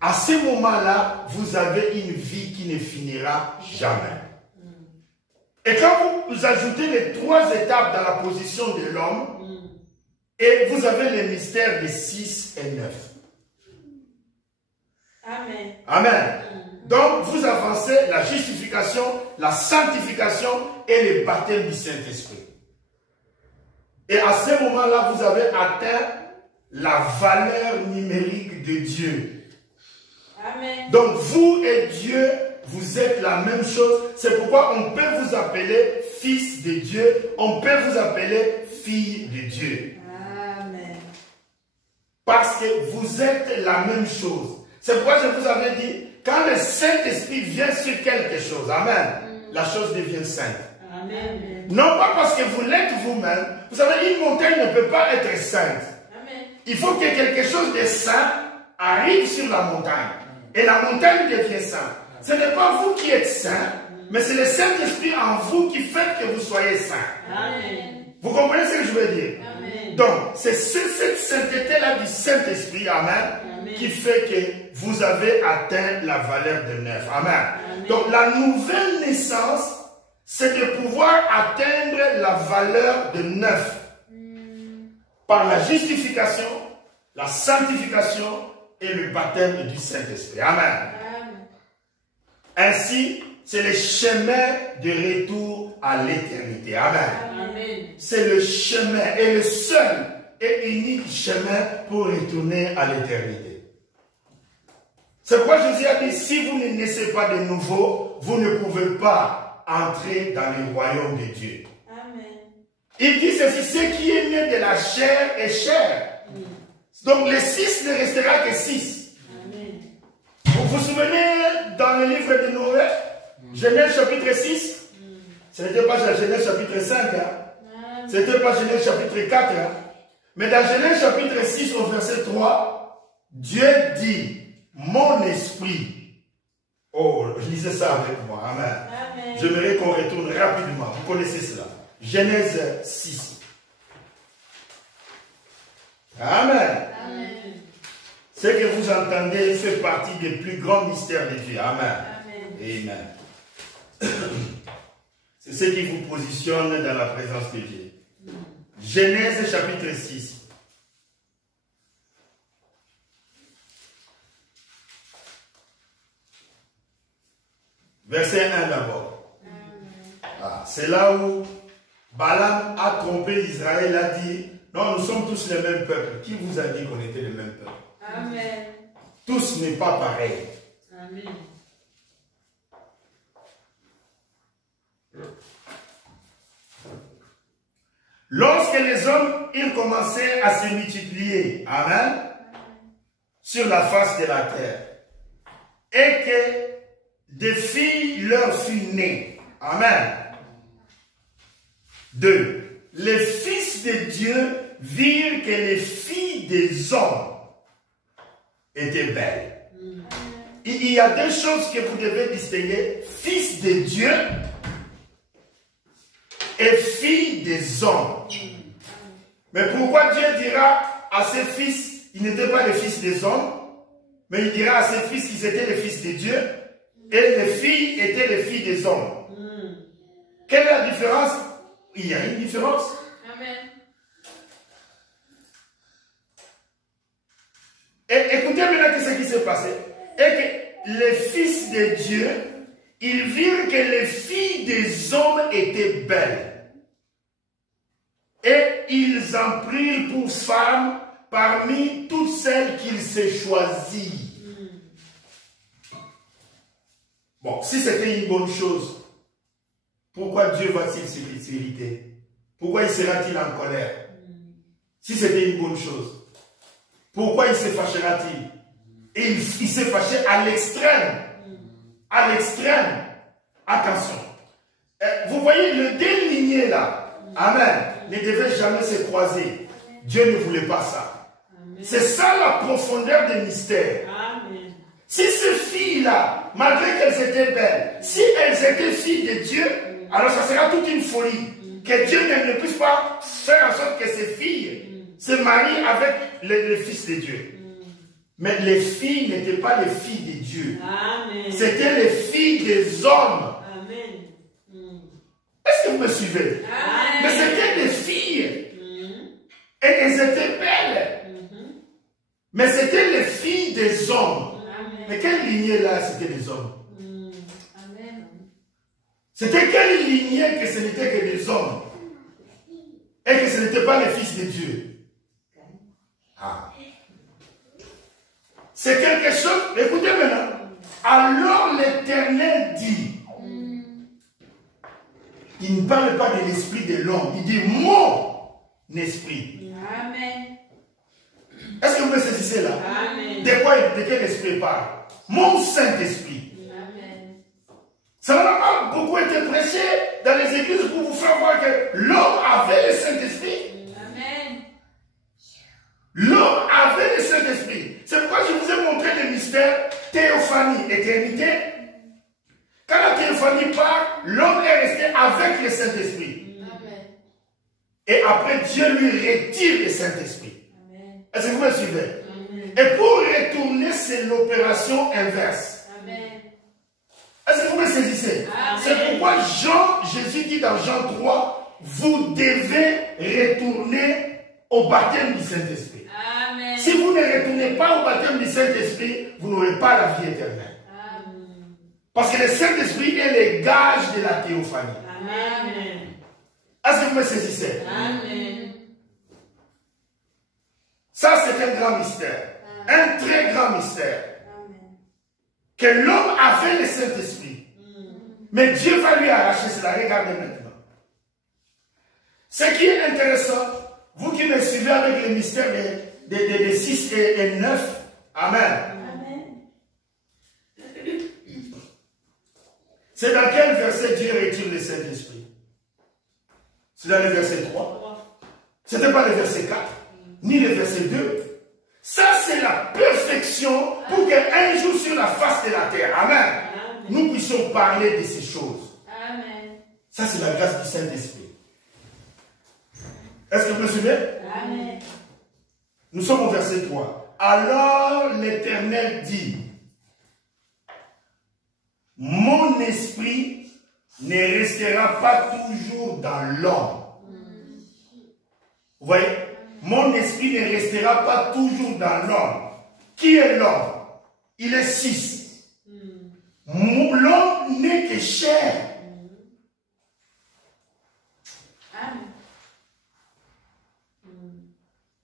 à ce moment-là, vous avez une vie qui ne finira jamais. Et quand vous ajoutez les 3 étapes dans la position de l'homme, et vous avez les mystères de 6 et 9. Amen. Amen. Donc, vous avancez la justification, la sanctification et le baptême du Saint-Esprit. Et à ce moment-là, vous avez atteint la valeur numérique de Dieu. Amen. Donc, vous et Dieu, vous êtes la même chose. C'est pourquoi on peut vous appeler fils de Dieu. On peut vous appeler fille de Dieu. Amen. Parce que vous êtes la même chose. C'est pourquoi je vous avais dit, quand le Saint-Esprit vient sur quelque chose, amen, la chose devient sainte. Amen. Non pas parce que vous l'êtes vous-même. Vous savez, une montagne ne peut pas être sainte. Amen. Il faut que quelque chose de saint arrive sur la montagne. Et la montagne devient sainte. Ce n'est pas vous qui êtes saint, mais c'est le Saint-Esprit en vous qui fait que vous soyez saint. Amen. Vous comprenez ce que je veux dire? Amen. Donc, c'est cette sainteté-là du Saint-Esprit, amen, qui fait que vous avez atteint la valeur de 9. Amen. Donc, la nouvelle naissance, c'est de pouvoir atteindre la valeur de 9 par la justification, la sanctification et le baptême du Saint-Esprit. Amen. Ainsi, c'est le chemin de retour à l'éternité. Amen. Amen. C'est le chemin et le seul et unique chemin pour retourner à l'éternité. C'est pourquoi Jésus a dit, si vous ne naissez pas de nouveau, vous ne pouvez pas entrer dans le royaume de Dieu. Amen. Il dit ceci, ce qui est né de la chair est chair. Donc le 6 ne restera que 6. Amen. Vous vous souvenez dans le livre de Noé, Genèse chapitre 6, ce n'était pas Genèse chapitre 5, ce n'était pas Genèse chapitre 4, mais dans Genèse chapitre 6 au verset 3, Dieu dit, mon esprit, oh, lisez ça avec moi, amen. Amen. J'aimerais qu'on retourne rapidement, vous connaissez cela, Genèse 6. Amen. Amen. Ce que vous entendez fait partie des plus grands mystères de Dieu, amen. Amen. Amen. C'est ce qui vous positionne dans la présence de Dieu. Genèse chapitre 6. Verset 1 d'abord. Ah, c'est là où Balaam a trompé Israël, a dit, non, nous sommes tous le même peuple. Qui vous a dit qu'on était le même peuple? Amen. Tous n'est pas pareil. Amen. Lorsque les hommes, ils commençaient à se multiplier, amen, sur la face de la terre, et que des filles leur furent nées, amen. 2. Les fils de Dieu virent que les filles des hommes étaient belles. Il y a deux choses que vous devez distinguer, fils de Dieu et filles des hommes. Mais pourquoi Dieu dira à ses fils, ils n'étaient pas les fils des hommes, mais il dira à ses fils qu'ils étaient les fils de Dieu, et les filles étaient les filles des hommes. Quelle est la différence? Il y a une différence. Amen. Et écoutez maintenant ce qui s'est passé. Et que les fils de Dieu, ils virent que les filles des hommes étaient belles. Et ils en prirent pour femmes parmi toutes celles qu'il s'est choisies. Bon, si c'était une bonne chose, pourquoi Dieu va-t-il s'irriter? Pourquoi il sera-t-il en colère? Si c'était une bonne chose, pourquoi il se fâchera-t-il? Et il s'est fâché à l'extrême. À l'extrême. Attention. Vous voyez, le deux lignées là, amen, ne devait jamais se croiser. Dieu ne voulait pas ça. C'est ça la profondeur des mystères. Amen. Si ces filles-là, malgré qu'elles étaient belles, si elles étaient filles de Dieu, alors ça sera toute une folie. Que Dieu ne puisse pas faire en sorte que ces filles se marient avec le Fils de Dieu. Mais les filles n'étaient pas les filles de Dieu. C'était les filles des hommes. Amen. Est-ce que vous me suivez? Amen. Mais c'était des filles. Et elles étaient belles. Mais c'était les filles des hommes. Amen. Mais quelle lignée là, c'était des hommes? Amen. C'était quelle lignée que ce n'était que des hommes? Et que ce n'était pas les fils de Dieu? Ah. C'est quelque chose, écoutez maintenant. Alors l'Éternel dit, il ne parle pas de l'esprit de l'homme, il dit mon esprit. Amen. Est-ce que vous me saisissez là? Amen. De quoi, de quel esprit parle? Mon Saint-Esprit. Amen. Ça n'a pas beaucoup été prêché dans les églises pour vous faire voir que l'homme avait le Saint-Esprit. Amen. L'homme avait le Saint-Esprit. C'est pourquoi je vous ai montré le mystère théophanie, éternité. Quand la théophanie part, l'homme est resté avec le Saint-Esprit. Amen. Et après, Dieu lui retire le Saint-Esprit. Amen. Est-ce que vous me suivez? Amen. Et pour retourner, c'est l'opération inverse. Amen. Est-ce que vous me saisissez? Amen. C'est pourquoi Jésus dit dans Jean 3, vous devez retourner au baptême du Saint-Esprit. Amen. Si vous ne retournez pas au baptême du Saint-Esprit, vous n'aurez pas la vie éternelle. Amen. Parce que le Saint-Esprit est le gage de la théophanie. Amen. Est-ce que vous me saisissez? Amen. Ça, c'est un grand mystère. Un très grand mystère. Amen. Que l'homme avait le Saint-Esprit. Mais Dieu va lui arracher cela. Regardez maintenant. Ce qui est intéressant, vous qui me suivez avec le mystère de 6 et 9, Amen. Amen. C'est dans quel verset Dieu retire le Saint-Esprit? C'est dans le verset 3. Ce n'était pas le verset 4, ni le verset 2. Ça, c'est la perfection pour qu'un jour sur la face de la terre, Amen, nous puissions parler de ces choses. Amen. Ça, c'est la grâce du Saint-Esprit. Est-ce que vous me suivez? Amen. Nous sommes au verset 3. Alors l'Éternel dit, mon esprit ne restera pas toujours dans l'homme. Vous voyez? Mon esprit ne restera pas toujours dans l'homme. Qui est l'homme? Il est 6. L'homme n'est que chair. Amen.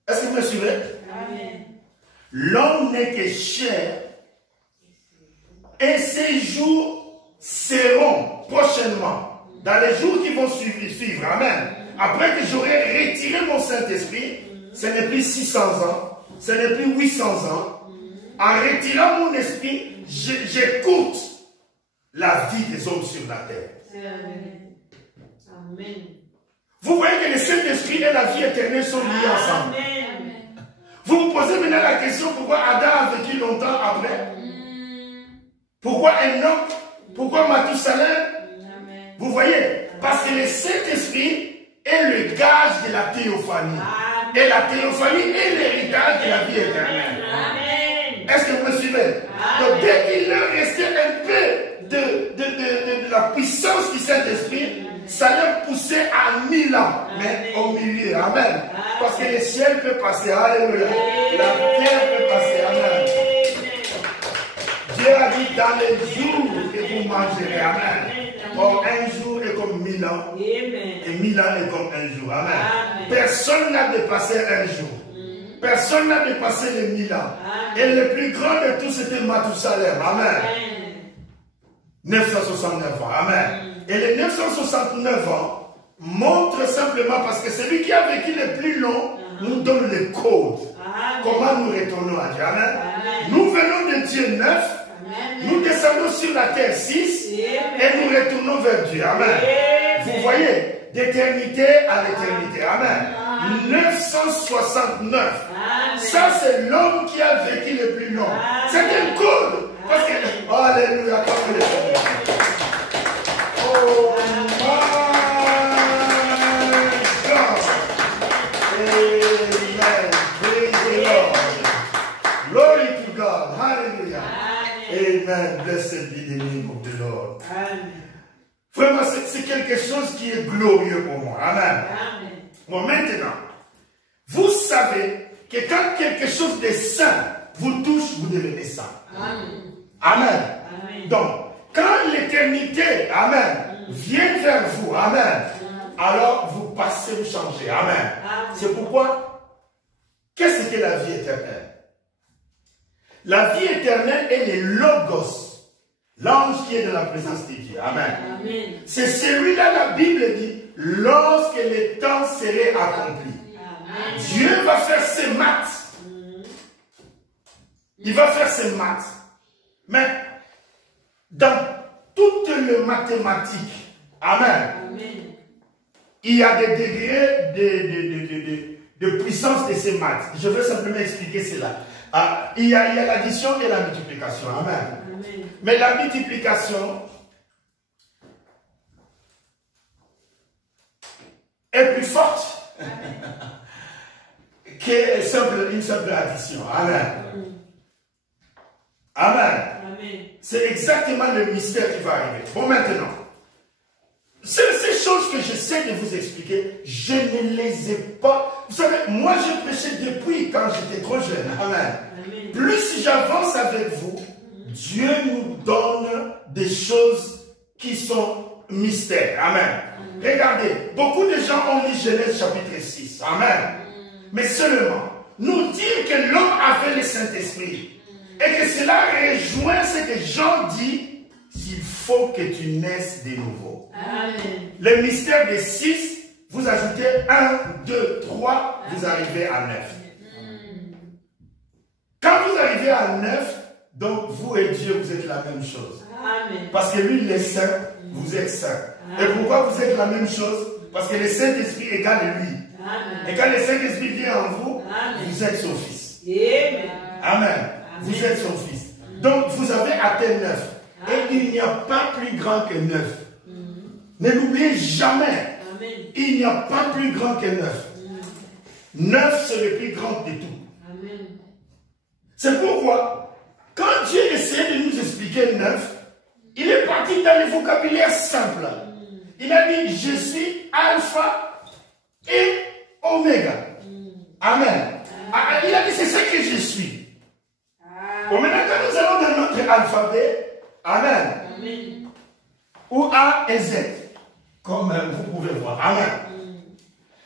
Est-ce que vous me suivez? Amen. L'homme n'est que chair. Et ces jours seront prochainement, dans les jours qui vont suivre. Amen. Après que j'aurai retiré mon Saint-Esprit, ce n'est plus 600 ans, ce n'est plus 800 ans. En retirant mon esprit, j'écoute la vie des hommes sur la terre. Amen. Amen. Vous voyez que le Saint-Esprit et la vie éternelle sont liés ensemble. Amen. Vous vous posez maintenant la question pourquoi Adam a vécu longtemps après? Pourquoi Enoch? Pourquoi Mathusalem? Amen. Vous voyez? Parce que le Saint-Esprit est le gage de la théophanie. Et la théophanie est l'héritage de la vie éternelle. Amen. Est-ce que vous me suivez? Donc dès qu'il leur restait un peu de la puissance du Saint-Esprit, ça leur poussait à 1000 ans. Mais au milieu, Amen. Parce que le ciel peut passer, alléluia. La terre peut passer, Amen. Dieu a dit dans les jours que vous mangerez, Amen. Or, un jour est comme 1000 ans. Et 1000 ans est comme un jour. Amen. Personne n'a dépassé un jour. Personne n'a dépassé les 1000 ans. Et le plus grand de tous, c'était Mathusalem. Amen. 969 ans. Amen. Et les 969 ans montrent simplement, parce que celui qui a vécu le plus long nous donne le code. Comment nous retournons à Dieu. Amen. Nous venons de Dieu 9. Nous descendons sur la terre 6 et nous retournons vers Dieu. Amen. Vous voyez, d'éternité à l'éternité. Amen. 969. Ça, c'est l'homme qui a vécu le plus long. C'est un code. Parce que, oh, alléluia, oh my God. Amen. Praise the Lord. Glory to God. Hallelujah. Amen. Blessed be the name of the Lord. Amen. Vraiment, c'est quelque chose qui est glorieux pour moi. Amen. Amen. Bon, maintenant, vous savez que quand quelque chose de saint vous touche, vous devenez saint. Amen. Amen. Amen. Donc, quand l'éternité, amen, vient vers vous, amen, alors vous passez, vous changez. Amen. C'est pourquoi, qu'est-ce que la vie éternelle? La vie éternelle est le Logos, l'ange qui est dans la présence de Dieu. Amen. Amen. C'est celui-là, la Bible dit, lorsque le temps serait accompli. Amen. Dieu va faire ses maths. Il va faire ses maths. Mais dans toutes les mathématiques, amen, amen, il y a des degrés de puissance de ces maths. Je vais simplement expliquer cela. Il y a l'addition et la multiplication. Amen. Amen. Mais la multiplication est plus forte qu'une simple addition. Amen. Amen. Amen. C'est exactement le mystère qui va arriver. Bon, maintenant, ces choses que j'essaie de vous expliquer, je ne les ai pas. Vous savez, moi j'ai prêché depuis quand j'étais trop jeune. Amen. Amen. Plus j'avance avec vous, Dieu nous donne des choses qui sont mystères. Amen. Amen. Regardez, beaucoup de gens ont lu Genèse chapitre 6. Amen. Mais seulement, nous dire que l'homme avait le Saint-Esprit et que cela rejoint ce que Jean dit, s'il faut que tu naisses de nouveau. Amen. Le mystère de 6, vous ajoutez 1, 2, 3, vous arrivez à 9. Quand vous arrivez à 9, donc vous et Dieu, vous êtes la même chose. Amen. Parce que lui, il est saint, vous êtes saint. Et pourquoi vous êtes la même chose? Parce que le Saint-Esprit égale lui. Amen. Et quand le Saint-Esprit vient en vous, amen, vous êtes son fils. Amen. Amen. Vous êtes son fils. Donc vous avez atteint 9. Et il n'y a pas plus grand que 9. Ne l'oubliez jamais. Amen. Il n'y a pas plus grand que 9. 9, c'est le plus grand de tout. C'est pourquoi, quand Dieu essayait de nous expliquer 9, il est parti dans le vocabulaire simple. Il a dit, je suis alpha et oméga. Amen. Il a dit, c'est ce que je suis. Bon, maintenant, quand nous allons dans notre alphabet, amen, amen, ou A et Z, comme vous pouvez voir, amen.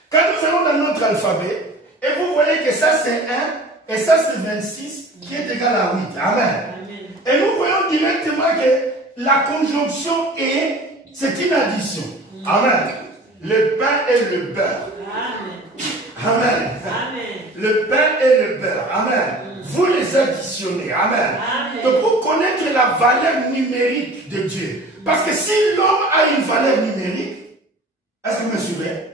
Quand nous allons dans notre alphabet, et vous voyez que ça c'est 1, et ça c'est 26, qui est égal à 8, amen. Amen. Et nous voyons directement que la conjonction est, c'est une addition, amen. Le pain et le beurre, amen. Amen. Amen. Le pain et le beurre, amen. Vous les additionnez. Amen. Amen. Donc pour connaître la valeur numérique de Dieu. Parce que si l'homme a une valeur numérique, est-ce que vous me suivez?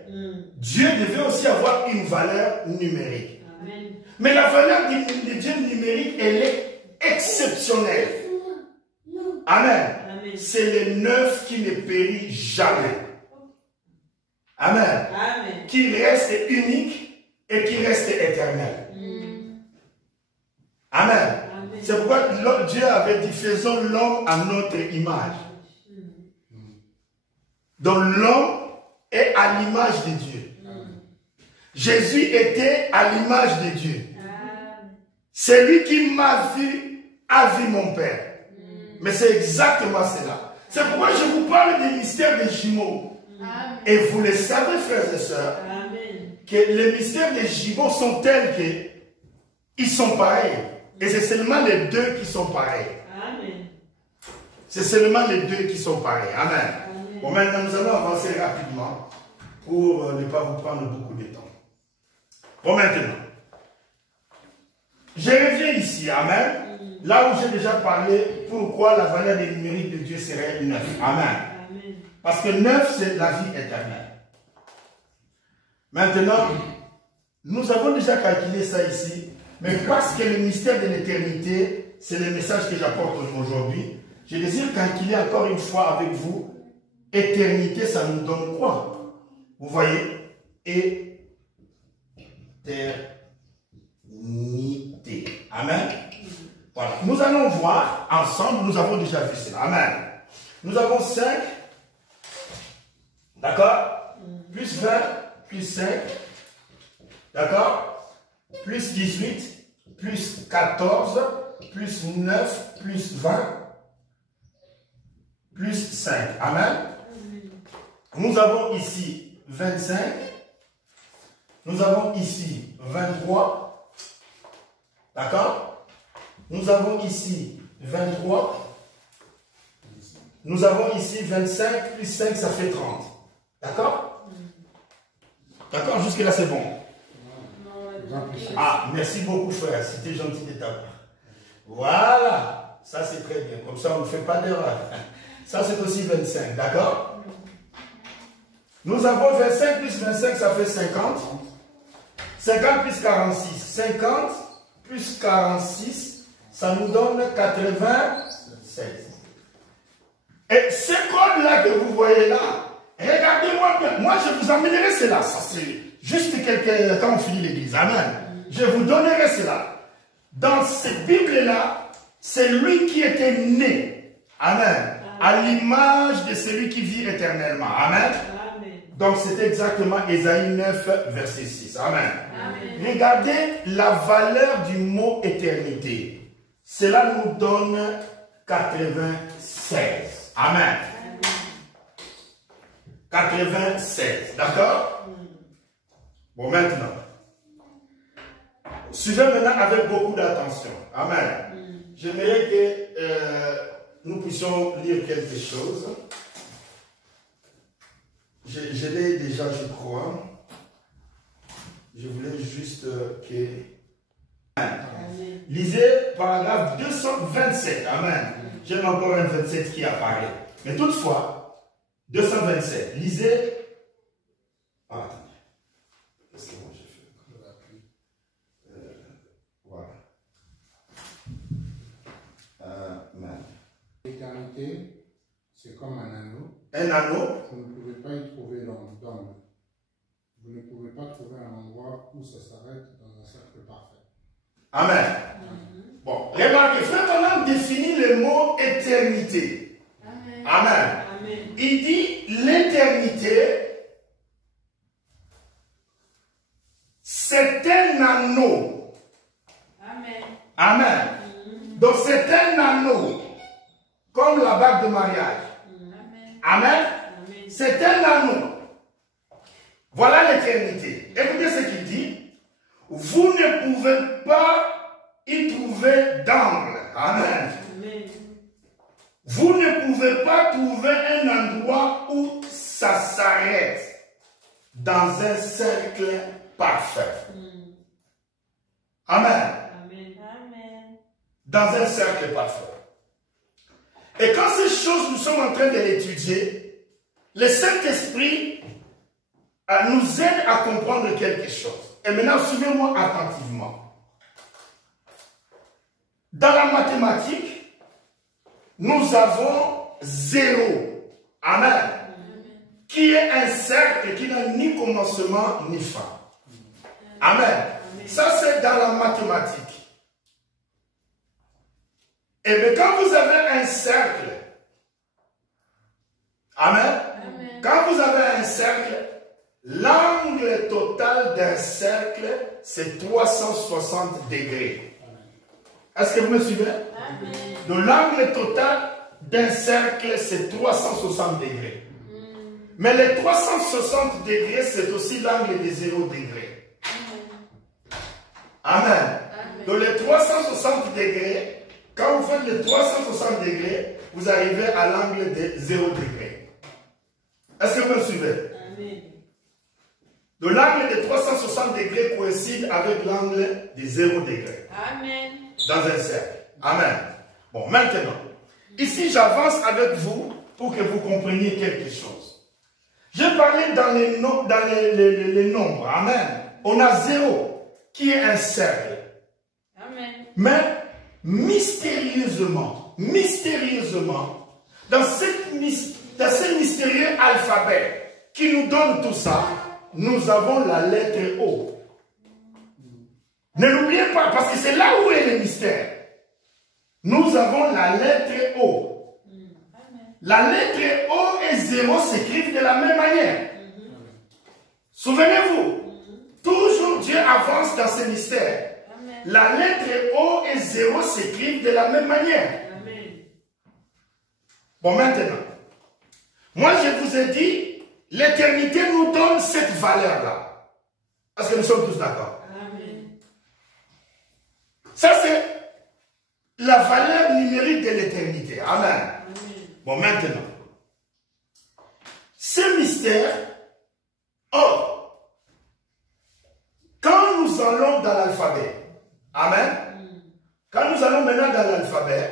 Dieu devait aussi avoir une valeur numérique. Amen. Mais la valeur de Dieu numérique, elle est exceptionnelle. Amen. Amen. C'est le 9 qui ne périt jamais. Amen. Amen. Qui reste unique et qui reste éternel. Amen. Amen. C'est pourquoi Dieu avait dit, faisons l'homme à notre image. Donc l'homme est à l'image de Dieu. Jésus était à l'image de Dieu. Celui qui m'a vu a vu mon Père. Mais c'est exactement cela. C'est pourquoi je vous parle des mystères des jumeaux. Et vous le savez, frères et sœurs, que les mystères des jumeaux sont tels que ils sont pareils. Et c'est seulement les deux qui sont pareils. Amen. C'est seulement les deux qui sont pareils. Amen. Amen. Bon, maintenant, nous allons avancer rapidement pour ne pas vous prendre beaucoup de temps. Bon, maintenant, je reviens ici. Amen. Là où j'ai déjà parlé, pourquoi la valeur des numériques de Dieu serait 9. Amen. Amen. Parce que 9, c'est la vie éternelle. Maintenant, nous avons déjà calculé ça ici, mais parce que le mystère de l'éternité, c'est le message que j'apporte aujourd'hui, je désire calculer encore une fois avec vous, éternité, ça nous donne quoi? Vous voyez? Éternité. Amen. Voilà. Nous allons voir ensemble, nous avons déjà vu cela. Amen. Nous avons 5, d'accord? Plus 20, plus 5, d'accord? Plus 18, plus 14, plus 9, plus 20, plus 5. Amen. Nous avons ici 25. Nous avons ici 23. D'accord? Nous avons ici 23. Nous avons ici 25 plus 5, ça fait 30. D'accord? D'accord, jusque-là c'est bon. Ah, merci beaucoup frère, c'était gentil de ta part. Voilà, ça c'est très bien, comme ça on ne fait pas d'erreur. Ça c'est aussi 25, d'accord? Nous avons 25 plus 25, ça fait 50. 50 plus 46. 50 plus 46, ça nous donne 96. Et ce code-là que vous voyez là, regardez-moi bien. Moi, je vous amènerai cela. Ça, c'est juste quand on finit l'église. Amen. Je vous donnerai cela. Dans cette Bible-là, c'est lui qui était né. Amen. À l'image de celui qui vit éternellement. Amen. Donc, c'est exactement Ésaïe 9, verset 6. Amen. Amen. Regardez la valeur du mot éternité. Cela nous donne 96. Amen. 96. D'accord? Bon, maintenant. Suivez maintenant avec beaucoup d'attention. Amen. J'aimerais que nous puissions lire quelque chose. Je l'ai déjà, je crois. Je voulais juste que... Amen. Lisez paragraphe 227. Amen. J'aime encore un 27 qui apparaît. Mais toutefois, 227. Lisez... Ah, attendez. Qu'est-ce que moi j'ai fait? Voilà. Amen. L'éternité, c'est comme un anneau. Un anneau. Vous ne pouvez pas y trouver d'angle. Vous ne pouvez pas trouver un endroit où ça s'arrête dans un cercle parfait. Amen. Bon, remarquez, frère Branham définit le mot éternité. Amen. Amen. Amen. Il dit l'éternité, c'est un anneau. Amen. Amen. Donc c'est un anneau, comme la bague de mariage. Amen. Amen. C'est un anneau. Voilà l'éternité. Écoutez ce qu'il dit. Vous ne pouvez pas y trouver d'angle. Amen. Amen. Vous ne pouvez pas trouver un endroit où ça s'arrête dans un cercle parfait. Amen. Amen. Dans un cercle parfait. Et quand ces choses, nous sommes en train de l'étudier, le Saint-Esprit nous aide à comprendre quelque chose. Et maintenant, suivez-moi attentivement. Dans la mathématique, nous avons 0. Amen. Qui est un cercle qui n'a ni commencement ni fin. Amen. Ça, c'est dans la mathématique. Et bien, quand vous avez un cercle, amen, amen. Quand vous avez un cercle, l'angle total d'un cercle, c'est 360 degrés. Est-ce que vous me suivez? Amen. Donc, l'angle total d'un cercle, c'est 360 degrés. Mais les 360 degrés, c'est aussi l'angle des 0 degrés. Amen. Amen. Donc les 360 degrés, quand vous faites les 360 degrés, vous arrivez à l'angle de 0 degré. Est-ce que vous me suivez? Amen. Donc l'angle de 360 degrés coïncide avec l'angle de 0 degré. Amen. Dans un cercle. Amen. Bon, maintenant, ici j'avance avec vous pour que vous compreniez quelque chose. J'ai parlé dans les nombres. Amen. On a 0 qui est un cercle. Amen. Mais mystérieusement, dans ce mystérieux alphabet qui nous donne tout ça, nous avons la lettre O. Ne l'oubliez pas, parce que c'est là où est le mystère. Nous avons la lettre O. La lettre O et 0 s'écrivent de la même manière. Souvenez-vous, toujours Dieu avance dans ce mystère. La lettre O et 0 s'écrivent de la même manière. Amen. Bon, maintenant, moi je vous ai dit, l'éternité nous donne cette valeur-là. Parce que nous sommes tous d'accord. Amen. Ça, c'est la valeur numérique de l'éternité. Amen. Amen. Bon, maintenant, ce mystère, quand nous allons dans l'alphabet, amen, quand nous allons maintenant dans l'alphabet,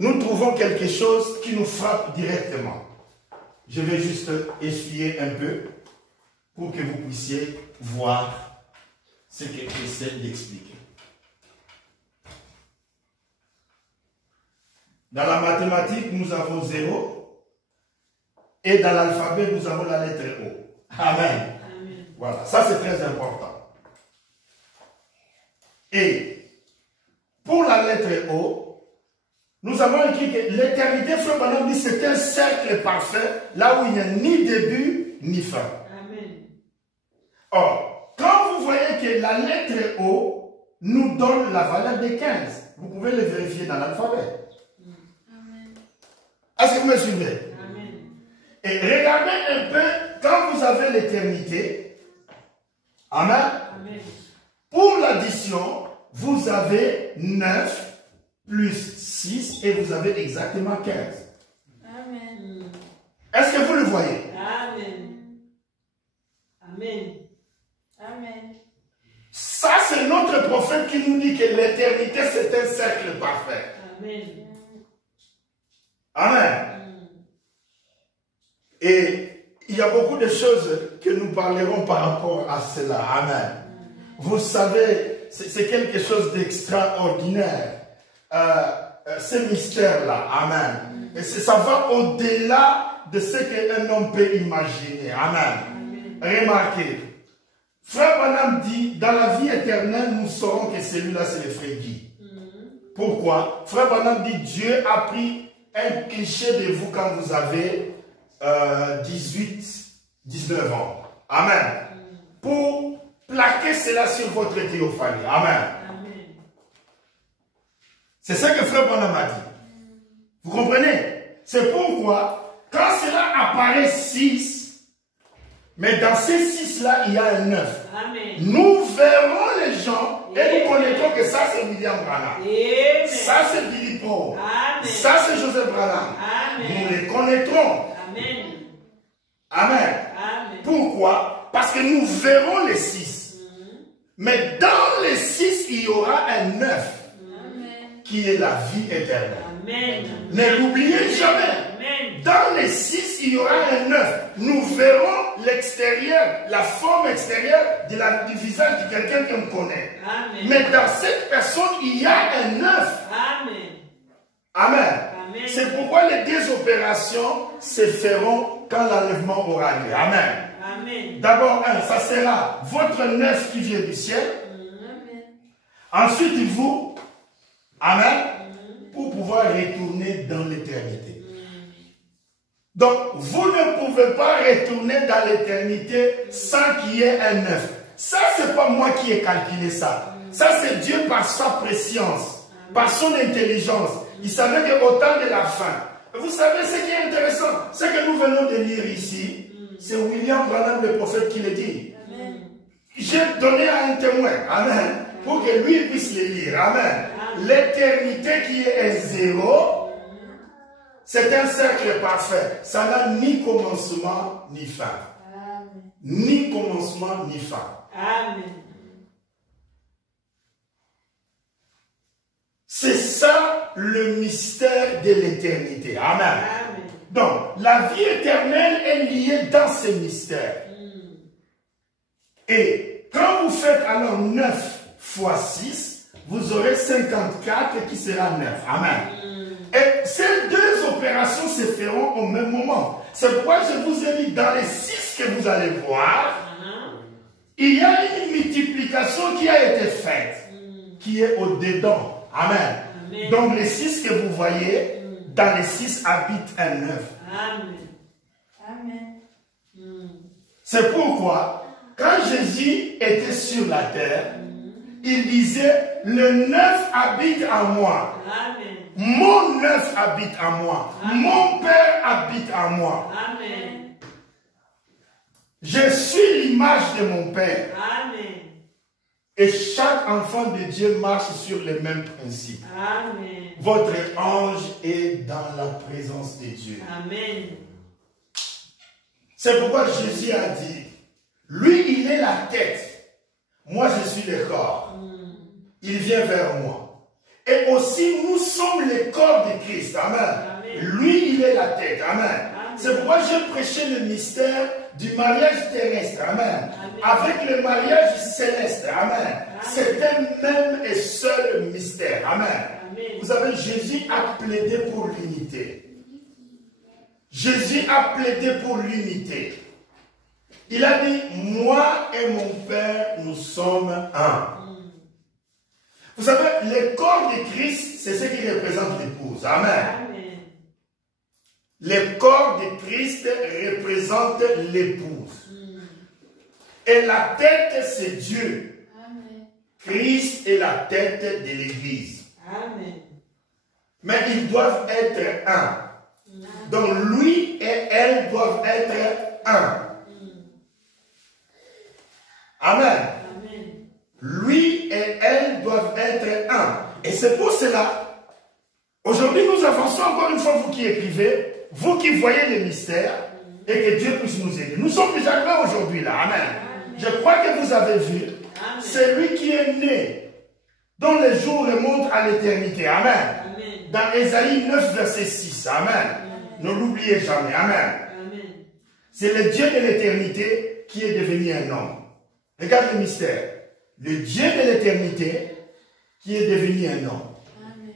nous trouvons quelque chose qui nous frappe directement. Je vais juste essuyer un peu pour que vous puissiez voir ce que j'essaie d'expliquer. Dans la mathématique, nous avons 0 et dans l'alphabet, nous avons la lettre O. Amen. Amen. Voilà, ça c'est très important. Et pour la lettre O, nous avons écrit que l'éternité, frère Branham dit, c'est un cercle parfait, là où il n'y a ni début ni fin. Amen. Or, quand vous voyez que la lettre O nous donne la valeur de 15, vous pouvez le vérifier dans l'alphabet. Est-ce que vous me suivez? Amen. Et regardez un peu, quand vous avez l'éternité, amen, Amen. pour l'addition, vous avez 9 plus 6 et vous avez exactement 15. Amen. Est-ce que vous le voyez? Amen. Amen. Amen. Ça, c'est notre prophète qui nous dit que l'éternité, c'est un cercle parfait. Amen. Amen. Et il y a beaucoup de choses que nous parlerons par rapport à cela. Amen. Vous savez, c'est quelque chose d'extraordinaire. Ce mystère-là. Amen. Et ça va au-delà de ce qu'un homme peut imaginer. Amen. Remarquez. Frère Branham dit, dans la vie éternelle, nous saurons que celui-là, c'est le frère Guy. Pourquoi? Frère Branham dit, Dieu a pris un cliché de vous quand vous avez 18, 19 ans. Amen. Pour plaquer cela sur votre théophanie. Amen. C'est ça que Frère Branham a dit. Vous comprenez? C'est pourquoi, quand cela apparaît 6, mais dans ces 6-là, il y a un 9. Amen. Nous verrons les gens et nous connaîtrons que ça, c'est William Branham. Amen. Ça, c'est Billy Paul. Amen. Ça, c'est Joseph Branham. Amen. Nous les connaîtrons. Amen. Amen. Amen. Pourquoi? Parce que nous verrons les 6. Mais dans les 6, il y aura un 9 Amen. qui est la vie éternelle. Amen. Ne l'oubliez jamais. Amen. Dans les 6, il y aura un 9. Nous verrons l'extérieur, la forme extérieure du visage de quelqu'un qu'on connaît. Amen. Mais dans cette personne, il y a un 9. Amen. Amen. Amen. C'est pourquoi les deux opérations se feront quand l'enlèvement aura lieu. Amen. Amen. D'abord, ça sera votre 9 qui vient du ciel. Amen. Ensuite, vous, amen, pour pouvoir retourner dans l'éternité. Donc, vous ne pouvez pas retourner dans l'éternité sans qu'il y ait un 9. Ça, ce n'est pas moi qui ai calculé ça. Ça, c'est Dieu par sa préscience, par son intelligence. Il savait qu'au temps de la fin, vous savez ce qui est intéressant, ce que nous venons de lire ici, c'est William Branham, le prophète, qui le dit. J'ai donné à un témoin, amen, pour que lui puisse les lire. Amen. L'éternité qui est un zéro, c'est un cercle parfait. Ça n'a ni commencement ni fin. Amen. Ni commencement ni fin. Amen. C'est ça le mystère de l'éternité. Amen. Amen. Donc, la vie éternelle est liée dans ces mystères. Et quand vous faites alors 9 fois 6, vous aurez 54 qui sera 9. Amen. Et ces deux opérations se feront au même moment. C'est pourquoi je vous ai dit dans les 6 que vous allez voir, il y a une multiplication qui a été faite, qui est au-dedans. Amen. Amen. Donc les 6 que vous voyez, dans les 6 habite un 9. Amen. Amen. C'est pourquoi, quand Jésus était sur la terre, il disait, le 9 habite en moi. Amen. Mon 9 habite en moi. Amen. Mon Père habite en moi. Amen. Je suis l'image de mon Père. Amen. Et chaque enfant de Dieu marche sur les mêmes principes. Amen. Votre ange est dans la présence de Dieu. Amen. C'est pourquoi Jésus a dit, lui, il est la tête. Moi, je suis le corps. Il vient vers moi. Et aussi, nous sommes le corps de Christ. Amen. Amen. Lui, il est la tête. Amen. Amen. C'est pourquoi j'ai prêché le mystère du mariage terrestre. Amen. Amen. Avec le mariage céleste. Amen. Amen. C'est un même et seul mystère. Amen. Amen. Vous savez, Jésus a plaidé pour l'unité. Jésus a plaidé pour l'unité. Il a dit, moi et mon Père, nous sommes un. Vous savez, le corps de Christ, c'est ce qui représente l'épouse. Amen. Amen. Le corps de Christ représente l'épouse. Et la tête, c'est Dieu. Amen. Christ est la tête de l'Église. Amen. Mais ils doivent être un. Donc lui et elle doivent être un. Amen. Amen. Lui et elle doivent être un. Et c'est pour cela, aujourd'hui nous avançons encore une fois, vous qui écrivez, vous qui voyez les mystères, et que Dieu puisse nous aider. Nous sommes déjà là aujourd'hui là. Amen. Amen. Je crois que vous avez vu, Amen. c'est lui qui est né, dont les jours remontent à l'éternité. Amen. Amen. Dans Ésaïe 9, verset 6. Amen. Ne l'oubliez jamais. Amen. Amen. C'est le Dieu de l'éternité qui est devenu un homme. Regarde le mystère. Le Dieu de l'éternité qui est devenu un homme. Amen.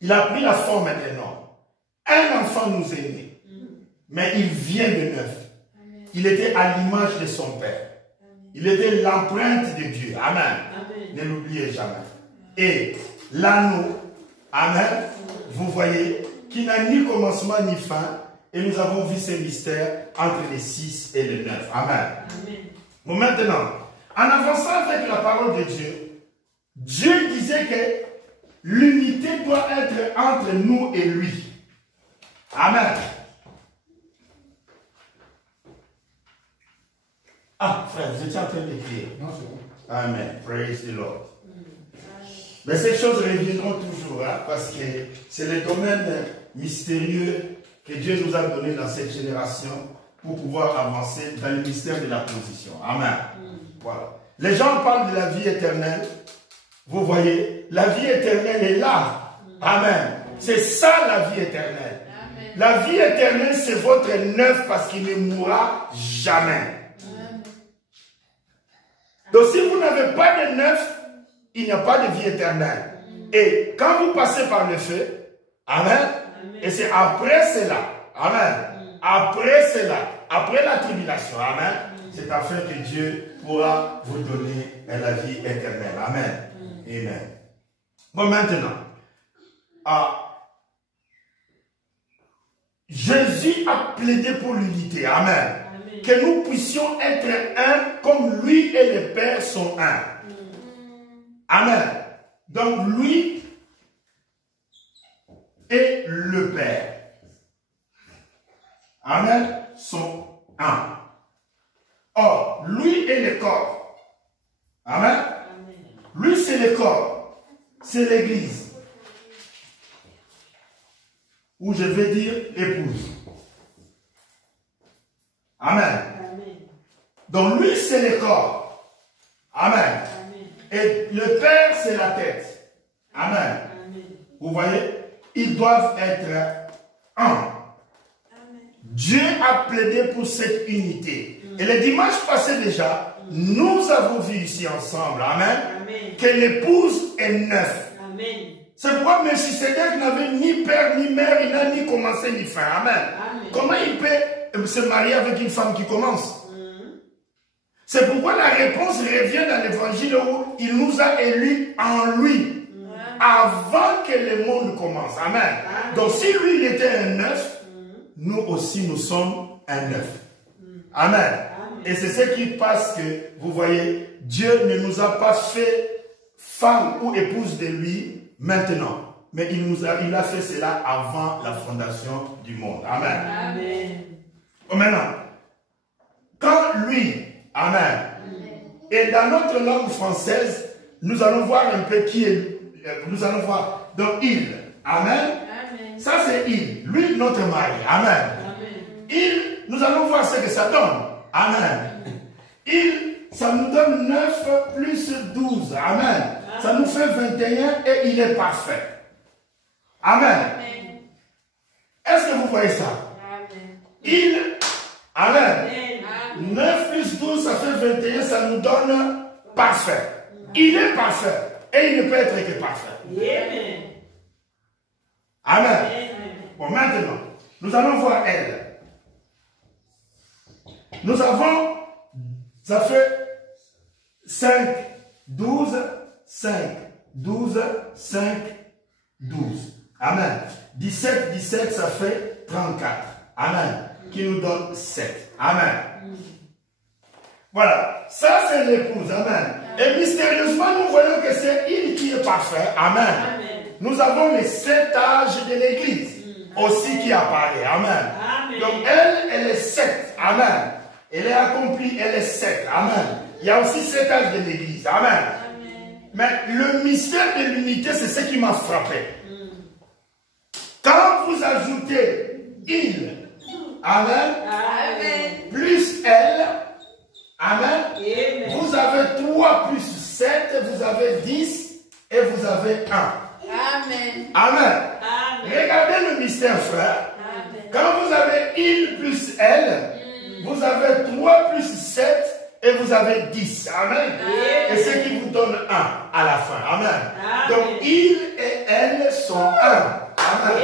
Il a pris la forme d'un homme. Un enfant nous est né. Mais il vient de neuf. Amen. Il était à l'image de son Père. Il était l'empreinte de Dieu. Amen. Amen. Ne l'oubliez jamais. Et l'anneau, amen, vous voyez, qui n'a ni commencement ni fin. Et nous avons vu ces mystères entre les 6 et les 9. Amen. Amen. Bon, maintenant, en avançant avec la parole de Dieu, Dieu disait que l'unité doit être entre nous et lui. Amen. Ah, frère, vous étiez en train d'écrire. Non, c'est bon. Amen. Praise the Lord. Mais ces choses reviendront toujours, hein, parce que c'est le domaine mystérieux que Dieu nous a donné dans cette génération pour pouvoir avancer dans le mystère de la position. Amen. Voilà. Les gens parlent de la vie éternelle. Vous voyez, la vie éternelle est là. Amen. C'est ça la vie éternelle. Amen. La vie éternelle, c'est votre neuf parce qu'il ne mourra jamais. Amen. Donc si vous n'avez pas de neuf, il n'y a pas de vie éternelle. Et quand vous passez par le feu, amen, Amen. et c'est après cela, amen, après cela, après la tribulation, amen, c'est afin que Dieu pourra vous donner la vie éternelle. Amen. Amen. Bon, maintenant, Jésus a plaidé pour l'unité. Amen. Amen. Que nous puissions être un comme lui et le Père sont un. Amen. Donc lui et le Père, amen, sont un. Or, lui et le corps, amen, Amen. Lui, c'est le corps. C'est l'église. Ou je vais dire l'épouse. Amen. Amen. Donc lui, c'est le corps. Amen. Amen. Et le Père, c'est la tête. Amen. Amen. Vous voyez, ils doivent être un. Amen. Dieu a plaidé pour cette unité. Et le dimanche passé déjà, nous avons vu ici ensemble, amen, Amen. que l'épouse est neuf. Amen. C'est pourquoi Melchisedec n'avait ni père ni mère, il n'a ni commencé ni fin. Amen. Amen. Comment il peut se marier avec une femme qui commence? Mm. C'est pourquoi la réponse revient dans l'évangile où il nous a élus en lui, avant que le monde commence. Amen. Amen. Donc si lui il était un neuf, nous aussi nous sommes un neuf. Amen. Amen. Et c'est ce qui passe que, vous voyez, Dieu ne nous a pas fait femme ou épouse de lui maintenant. Mais il a fait cela avant la fondation du monde. Amen. Amen. Maintenant, quand lui, amen, et dans notre langue française, nous allons voir un peu qui est, nous allons voir, donc il, amen, Amen. ça c'est il, lui notre mari, amen. Amen. Il, nous allons voir ce que ça donne, amen. Il, ça nous donne 9 plus 12, amen. Ça nous fait 21 et il est parfait. Amen. Amen. Est-ce que vous voyez ça? Amen. Il, amen. Amen. 9 plus 12, ça fait 21, ça nous donne parfait. Il est parfait. Et il ne peut être que parfait. Amen. Amen. Amen. Bon, maintenant, nous allons voir elle. Nous avons, ça fait 5, 12, 5, 12, 5, 12. Amen. 17, 17, ça fait 34. Amen. Qui nous donne 7. Amen. Voilà. Ça, c'est l'épouse. Amen. Et mystérieusement, nous voyons que c'est il qui est parfait. Amen. Amen. Nous avons les 7 âges de l'église aussi qui apparaît. Amen. Amen. Donc elle est 7. Amen. Elle est accomplie, elle est 7. Amen. Il y a aussi 7 âges de l'église. Amen. Amen. Mais le mystère de l'unité, c'est ce qui m'a frappé. Quand vous ajoutez il, amen, Amen. plus elle, amen, Amen. vous avez 3 plus 7, vous avez 10 et vous avez 1. Amen. Amen. Amen. Regardez le mystère, frère. Amen. Quand vous avez il plus elle, vous avez 3 plus 7 et vous avez 10. Amen. Et ce qui vous donne 1 à la fin. Amen. Amen. Donc il et elle sont 1. Amen.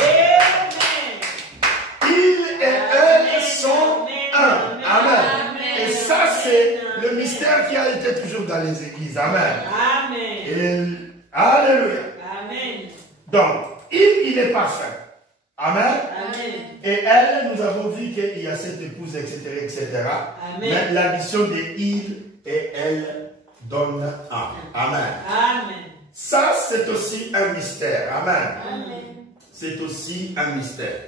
Il et elle sont 1. Amen. Et ça, c'est le mystère qui a été toujours dans les églises. Amen. Amen. Et, alléluia. Amen. Donc, il est parfait. Amen. Amen. Et elle, nous avons vu qu'il y a cette épouse, etc., etc. Amen. Mais l'addition de il et elle donne 1. Amen. Amen. Ça, c'est aussi un mystère. Amen. Amen. C'est aussi un mystère.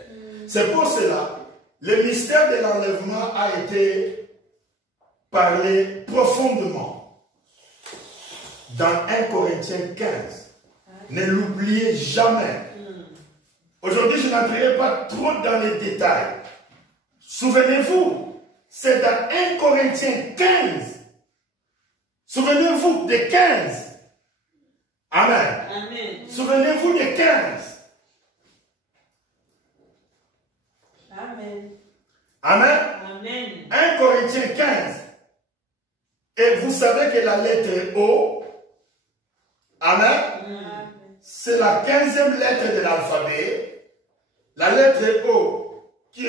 C'est pour cela, le mystère de l'enlèvement a été parlé profondément dans 1 Corinthiens 15. Ne l'oubliez jamais. Aujourd'hui, je n'entrerai pas trop dans les détails. Souvenez-vous, c'est dans 1 Corinthiens 15. Souvenez-vous de 15. Amen. Amen. Souvenez-vous de 15. Amen. Amen. Amen. 1 Corinthiens 15. Et vous savez que la lettre O, amen, c'est la 15e lettre de l'alphabet. La lettre O qui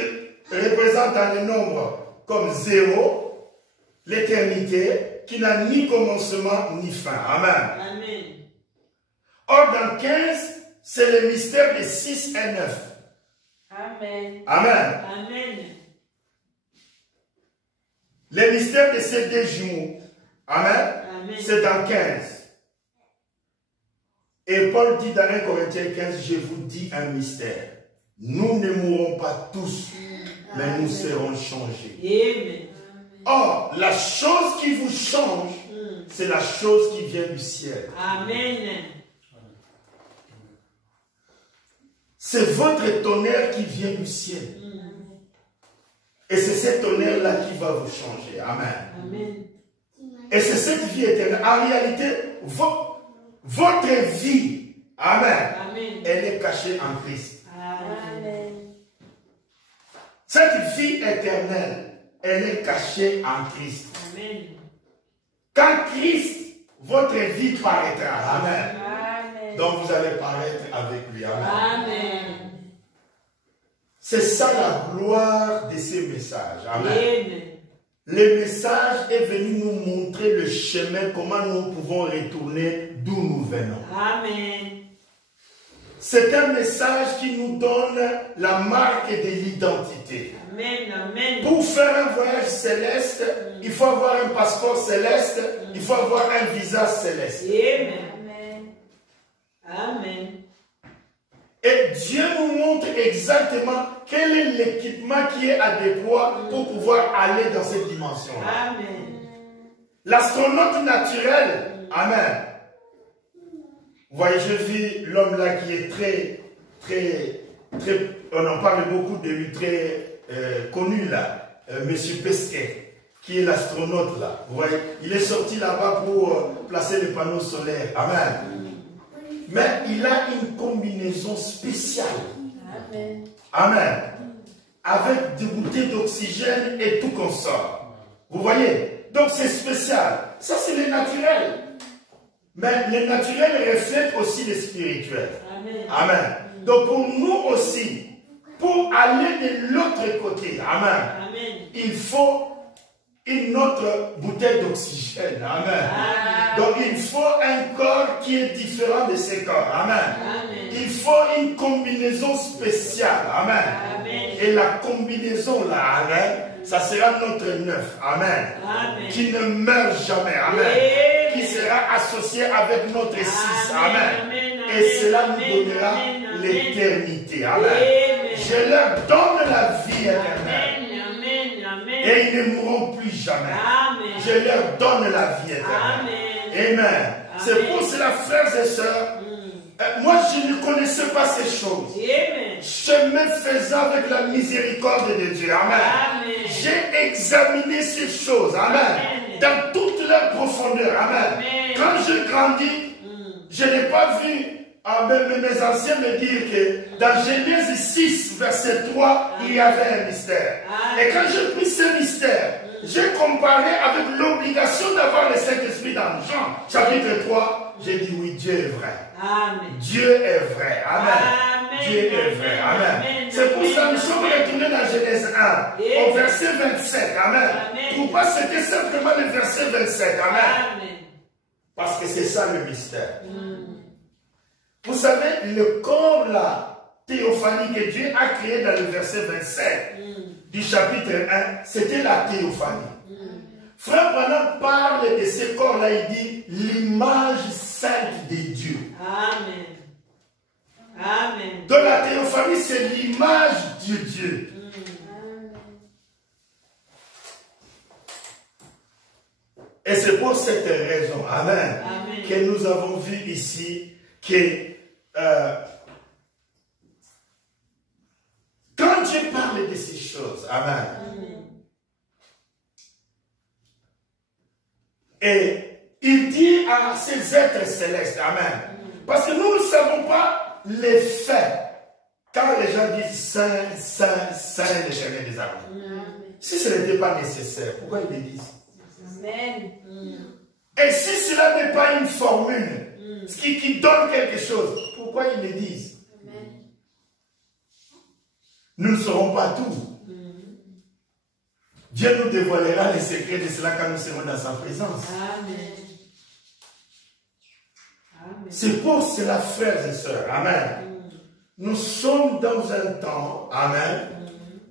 représente dans le nombre comme 0, l'éternité, qui n'a ni commencement ni fin. Amen. Amen. Or, dans 15, c'est le mystère de 6 et 9. Amen. Amen. Amen. Le mystère de ces deux jumeaux. Amen. Amen. C'est dans 15. Et Paul dit dans 1 Corinthiens 15, je vous dis un mystère. Nous ne mourrons pas tous, mais nous serons changés. Amen. Or, la chose qui vous change, c'est la chose qui vient du ciel. Amen. C'est votre tonnerre qui vient du ciel. Et c'est ce tonnerre-là qui va vous changer. Amen. Amen. Et c'est cette vie éternelle. En réalité, votre vie, amen, Amen. elle est cachée en Christ. Amen. Cette vie éternelle, elle est cachée en Christ. Amen. Quand Christ, votre vie paraîtra. Amen. Amen. Donc vous allez paraître avec lui. Amen. Amen. C'est ça la gloire de ces messages. Amen. Amen. Le message est venu nous montrer le chemin, comment nous pouvons retourner d'où nous venons. Amen. C'est un message qui nous donne la marque de l'identité. Amen. Amen. Pour faire un voyage céleste, il faut avoir un passeport céleste, il faut avoir un visa céleste. Amen. Amen. Et Dieu nous montre exactement quel est l'équipement qui est adéquat pour pouvoir aller dans cette dimension-là. Amen. L'astronaute naturel, amen. Vous voyez, je vis l'homme là qui est très, on en parle beaucoup de lui, très connu là, Monsieur Pesquet, qui est l'astronaute là. Vous voyez, il est sorti là-bas pour placer les panneaux solaires. Amen. Mais il a une combinaison spéciale. Amen. Amen. Avec des bouteilles d'oxygène et tout comme ça. Vous voyez? Donc c'est spécial. Ça c'est le naturel. Mais le naturel reflète aussi le spirituel. Amen. Amen. Donc pour nous aussi, pour aller de l'autre côté, amen, Amen. il faut une autre bouteille d'oxygène. Amen. Donc il faut un corps qui est différent de ces corps. Amen. Amen. Il faut une combinaison spéciale. Amen. Amen. Et la combinaison là, amen, ça sera notre neuf. Amen. Amen. Qui ne meurt jamais. Amen. Amen. Qui sera associé avec notre six. Amen. Amen. Et cela Amen. nous donnera Amen. l'éternité. Amen. Amen. Je leur donne la vie éternelle. Amen. Amen. Et ils ne mourront plus jamais. Amen. Je leur donne la vie éternelle. Amen. C'est pour cela, frères et sœurs, moi je ne connaissais pas ces choses. Amen. Chemin faisant avec la miséricorde de Dieu. Amen. Amen. J'ai examiné ces choses. Amen. Amen. Dans toute leur profondeur. Amen. Amen. Quand je grandis, je n'ai pas vu mes anciens me dire que dans Genèse 6, verset 3, il y avait un mystère. Et quand j'ai pris ce mystère, j'ai comparé avec l'obligation d'avoir le Saint-Esprit dans Jean, chapitre 3. J'ai dit oui, Dieu est vrai. Amen. Dieu est vrai. Amen. Amen. Dieu est vrai. Amen. Amen. C'est pour ça que nous sommes retournés dans Genèse 1, au verset 27. Amen. Amen. Pourquoi c'était simplement le verset 27? Amen. Amen. Parce que c'est ça le mystère. Vous savez, le corps là, théophanie que Dieu a créé dans le verset 27 du chapitre 1, c'était la théophanie. Frère Branham parle de ce corps-là, il dit l'image sainte de Dieu. Amen. Amen. Dans la théophanie, c'est l'image de Dieu. Et c'est pour cette raison, amen, Amen. que nous avons vu ici que quand Dieu parle de ces choses, amen, et il dit à ces êtres célestes, amen, parce que nous ne savons pas les faits. Quand les gens disent Saint, Saint, Saint, l'Éternel des armées, si ce n'était pas nécessaire, pourquoi ils le disent? Amen. Et si cela n'est pas une formule qui donne quelque chose, pourquoi ils le disent? Nous ne saurons pas tout. Dieu nous dévoilera les secrets de cela quand nous serons dans sa présence. Amen. C'est pour cela, frères et sœurs, amen. Nous sommes dans un temps, amen,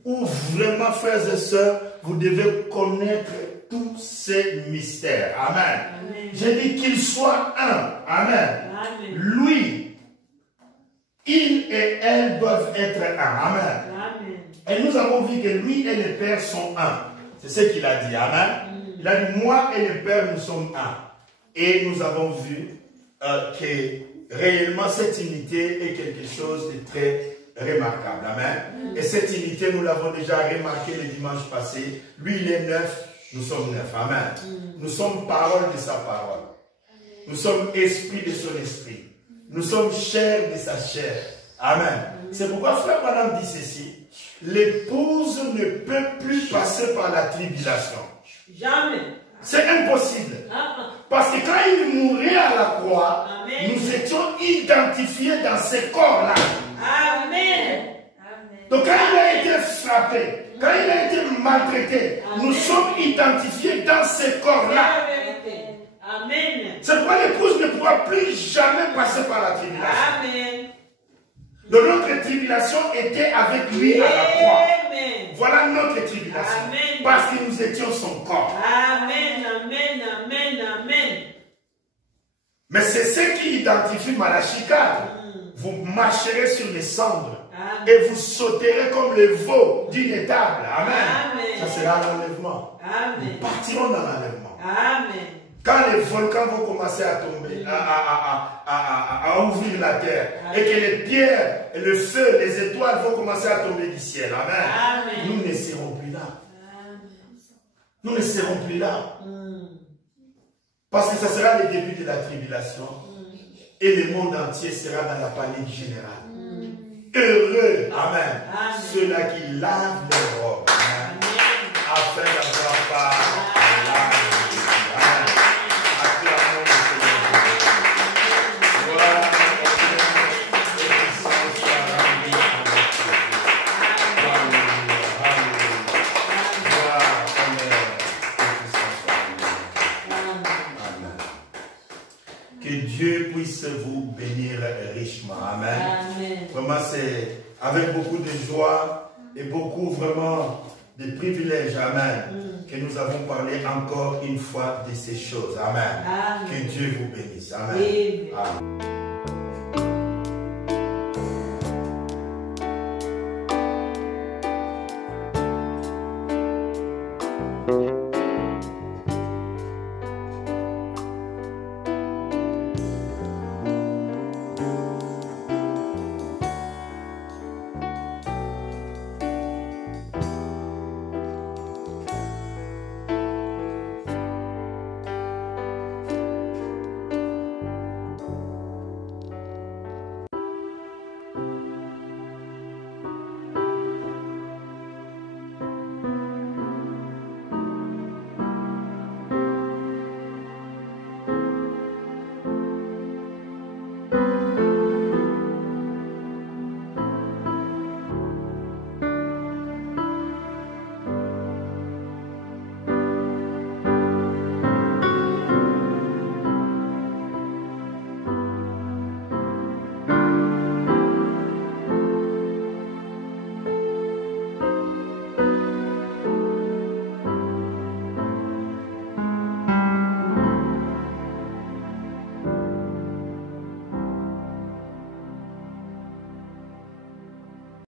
où vraiment, frères et sœurs, vous devez connaître tous ces mystères. Amen. Amen. Je dis qu'il soit un. Amen. Amen. Lui, il et elle doivent être un. Amen. Amen. Et nous avons vu que lui et le Père sont un. C'est ce qu'il a dit. Amen. Il a dit, moi et le Père, nous sommes un. Et nous avons vu que réellement cette unité est quelque chose de très remarquable. Amen. Et cette unité, nous l'avons déjà remarqué le dimanche passé. Lui, il est neuf, nous sommes neuf. Amen. Nous sommes parole de sa parole. Nous sommes esprit de son esprit. Nous sommes chair de sa chair. Amen. C'est pourquoi frère Branham dit ceci. L'épouse ne peut plus passer par la tribulation. Jamais. C'est impossible. Parce que quand il mourait à la croix, Amen. nous étions identifiés dans ce corps-là. Amen. Donc quand il a été frappé, quand il a été maltraité, nous sommes identifiés dans ce corps-là. Amen. C'est pourquoi l'épouse ne pourra plus jamais passer par la tribulation. Amen. Donc notre tribulation était avec lui à la croix. Amen. Voilà notre tribulation. Amen. Parce que nous étions son corps. Amen. Amen. Amen. Amen. Mais c'est ce qui identifie Malachie 4. Vous marcherez sur les cendres. Amen. Et vous sauterez comme le veau d'une étable. Amen. Amen. Ça sera l'enlèvement. Amen. Nous partirons dans l'enlèvement. Amen. Quand les volcans vont commencer à tomber, à ouvrir la terre, et que les pierres, le feu, les étoiles vont commencer à tomber du ciel. Amen. Amen. Nous ne serons plus là. Nous ne serons plus là. Parce que ça sera le début de la tribulation. Et le monde entier sera dans la panique générale. Heureux, amen, ceux-là qui lavent les robes, amen, afin d'avoir part à la vie. Amen. Acclamons le Seigneur. Gloire et puissance soit rendue à notre Dieu. Alléluia, alléluia. Gloire, honneur et puissance soit rendue. Amen. Que Dieu puisse vous bénir richement. Amen. Amen. Vraiment, c'est avec beaucoup de joie et beaucoup vraiment de privilèges. Amen. Que nous avons parlé encore une fois de ces choses. Amen. Amen. Que Dieu vous bénisse. Amen. Amen. Amen.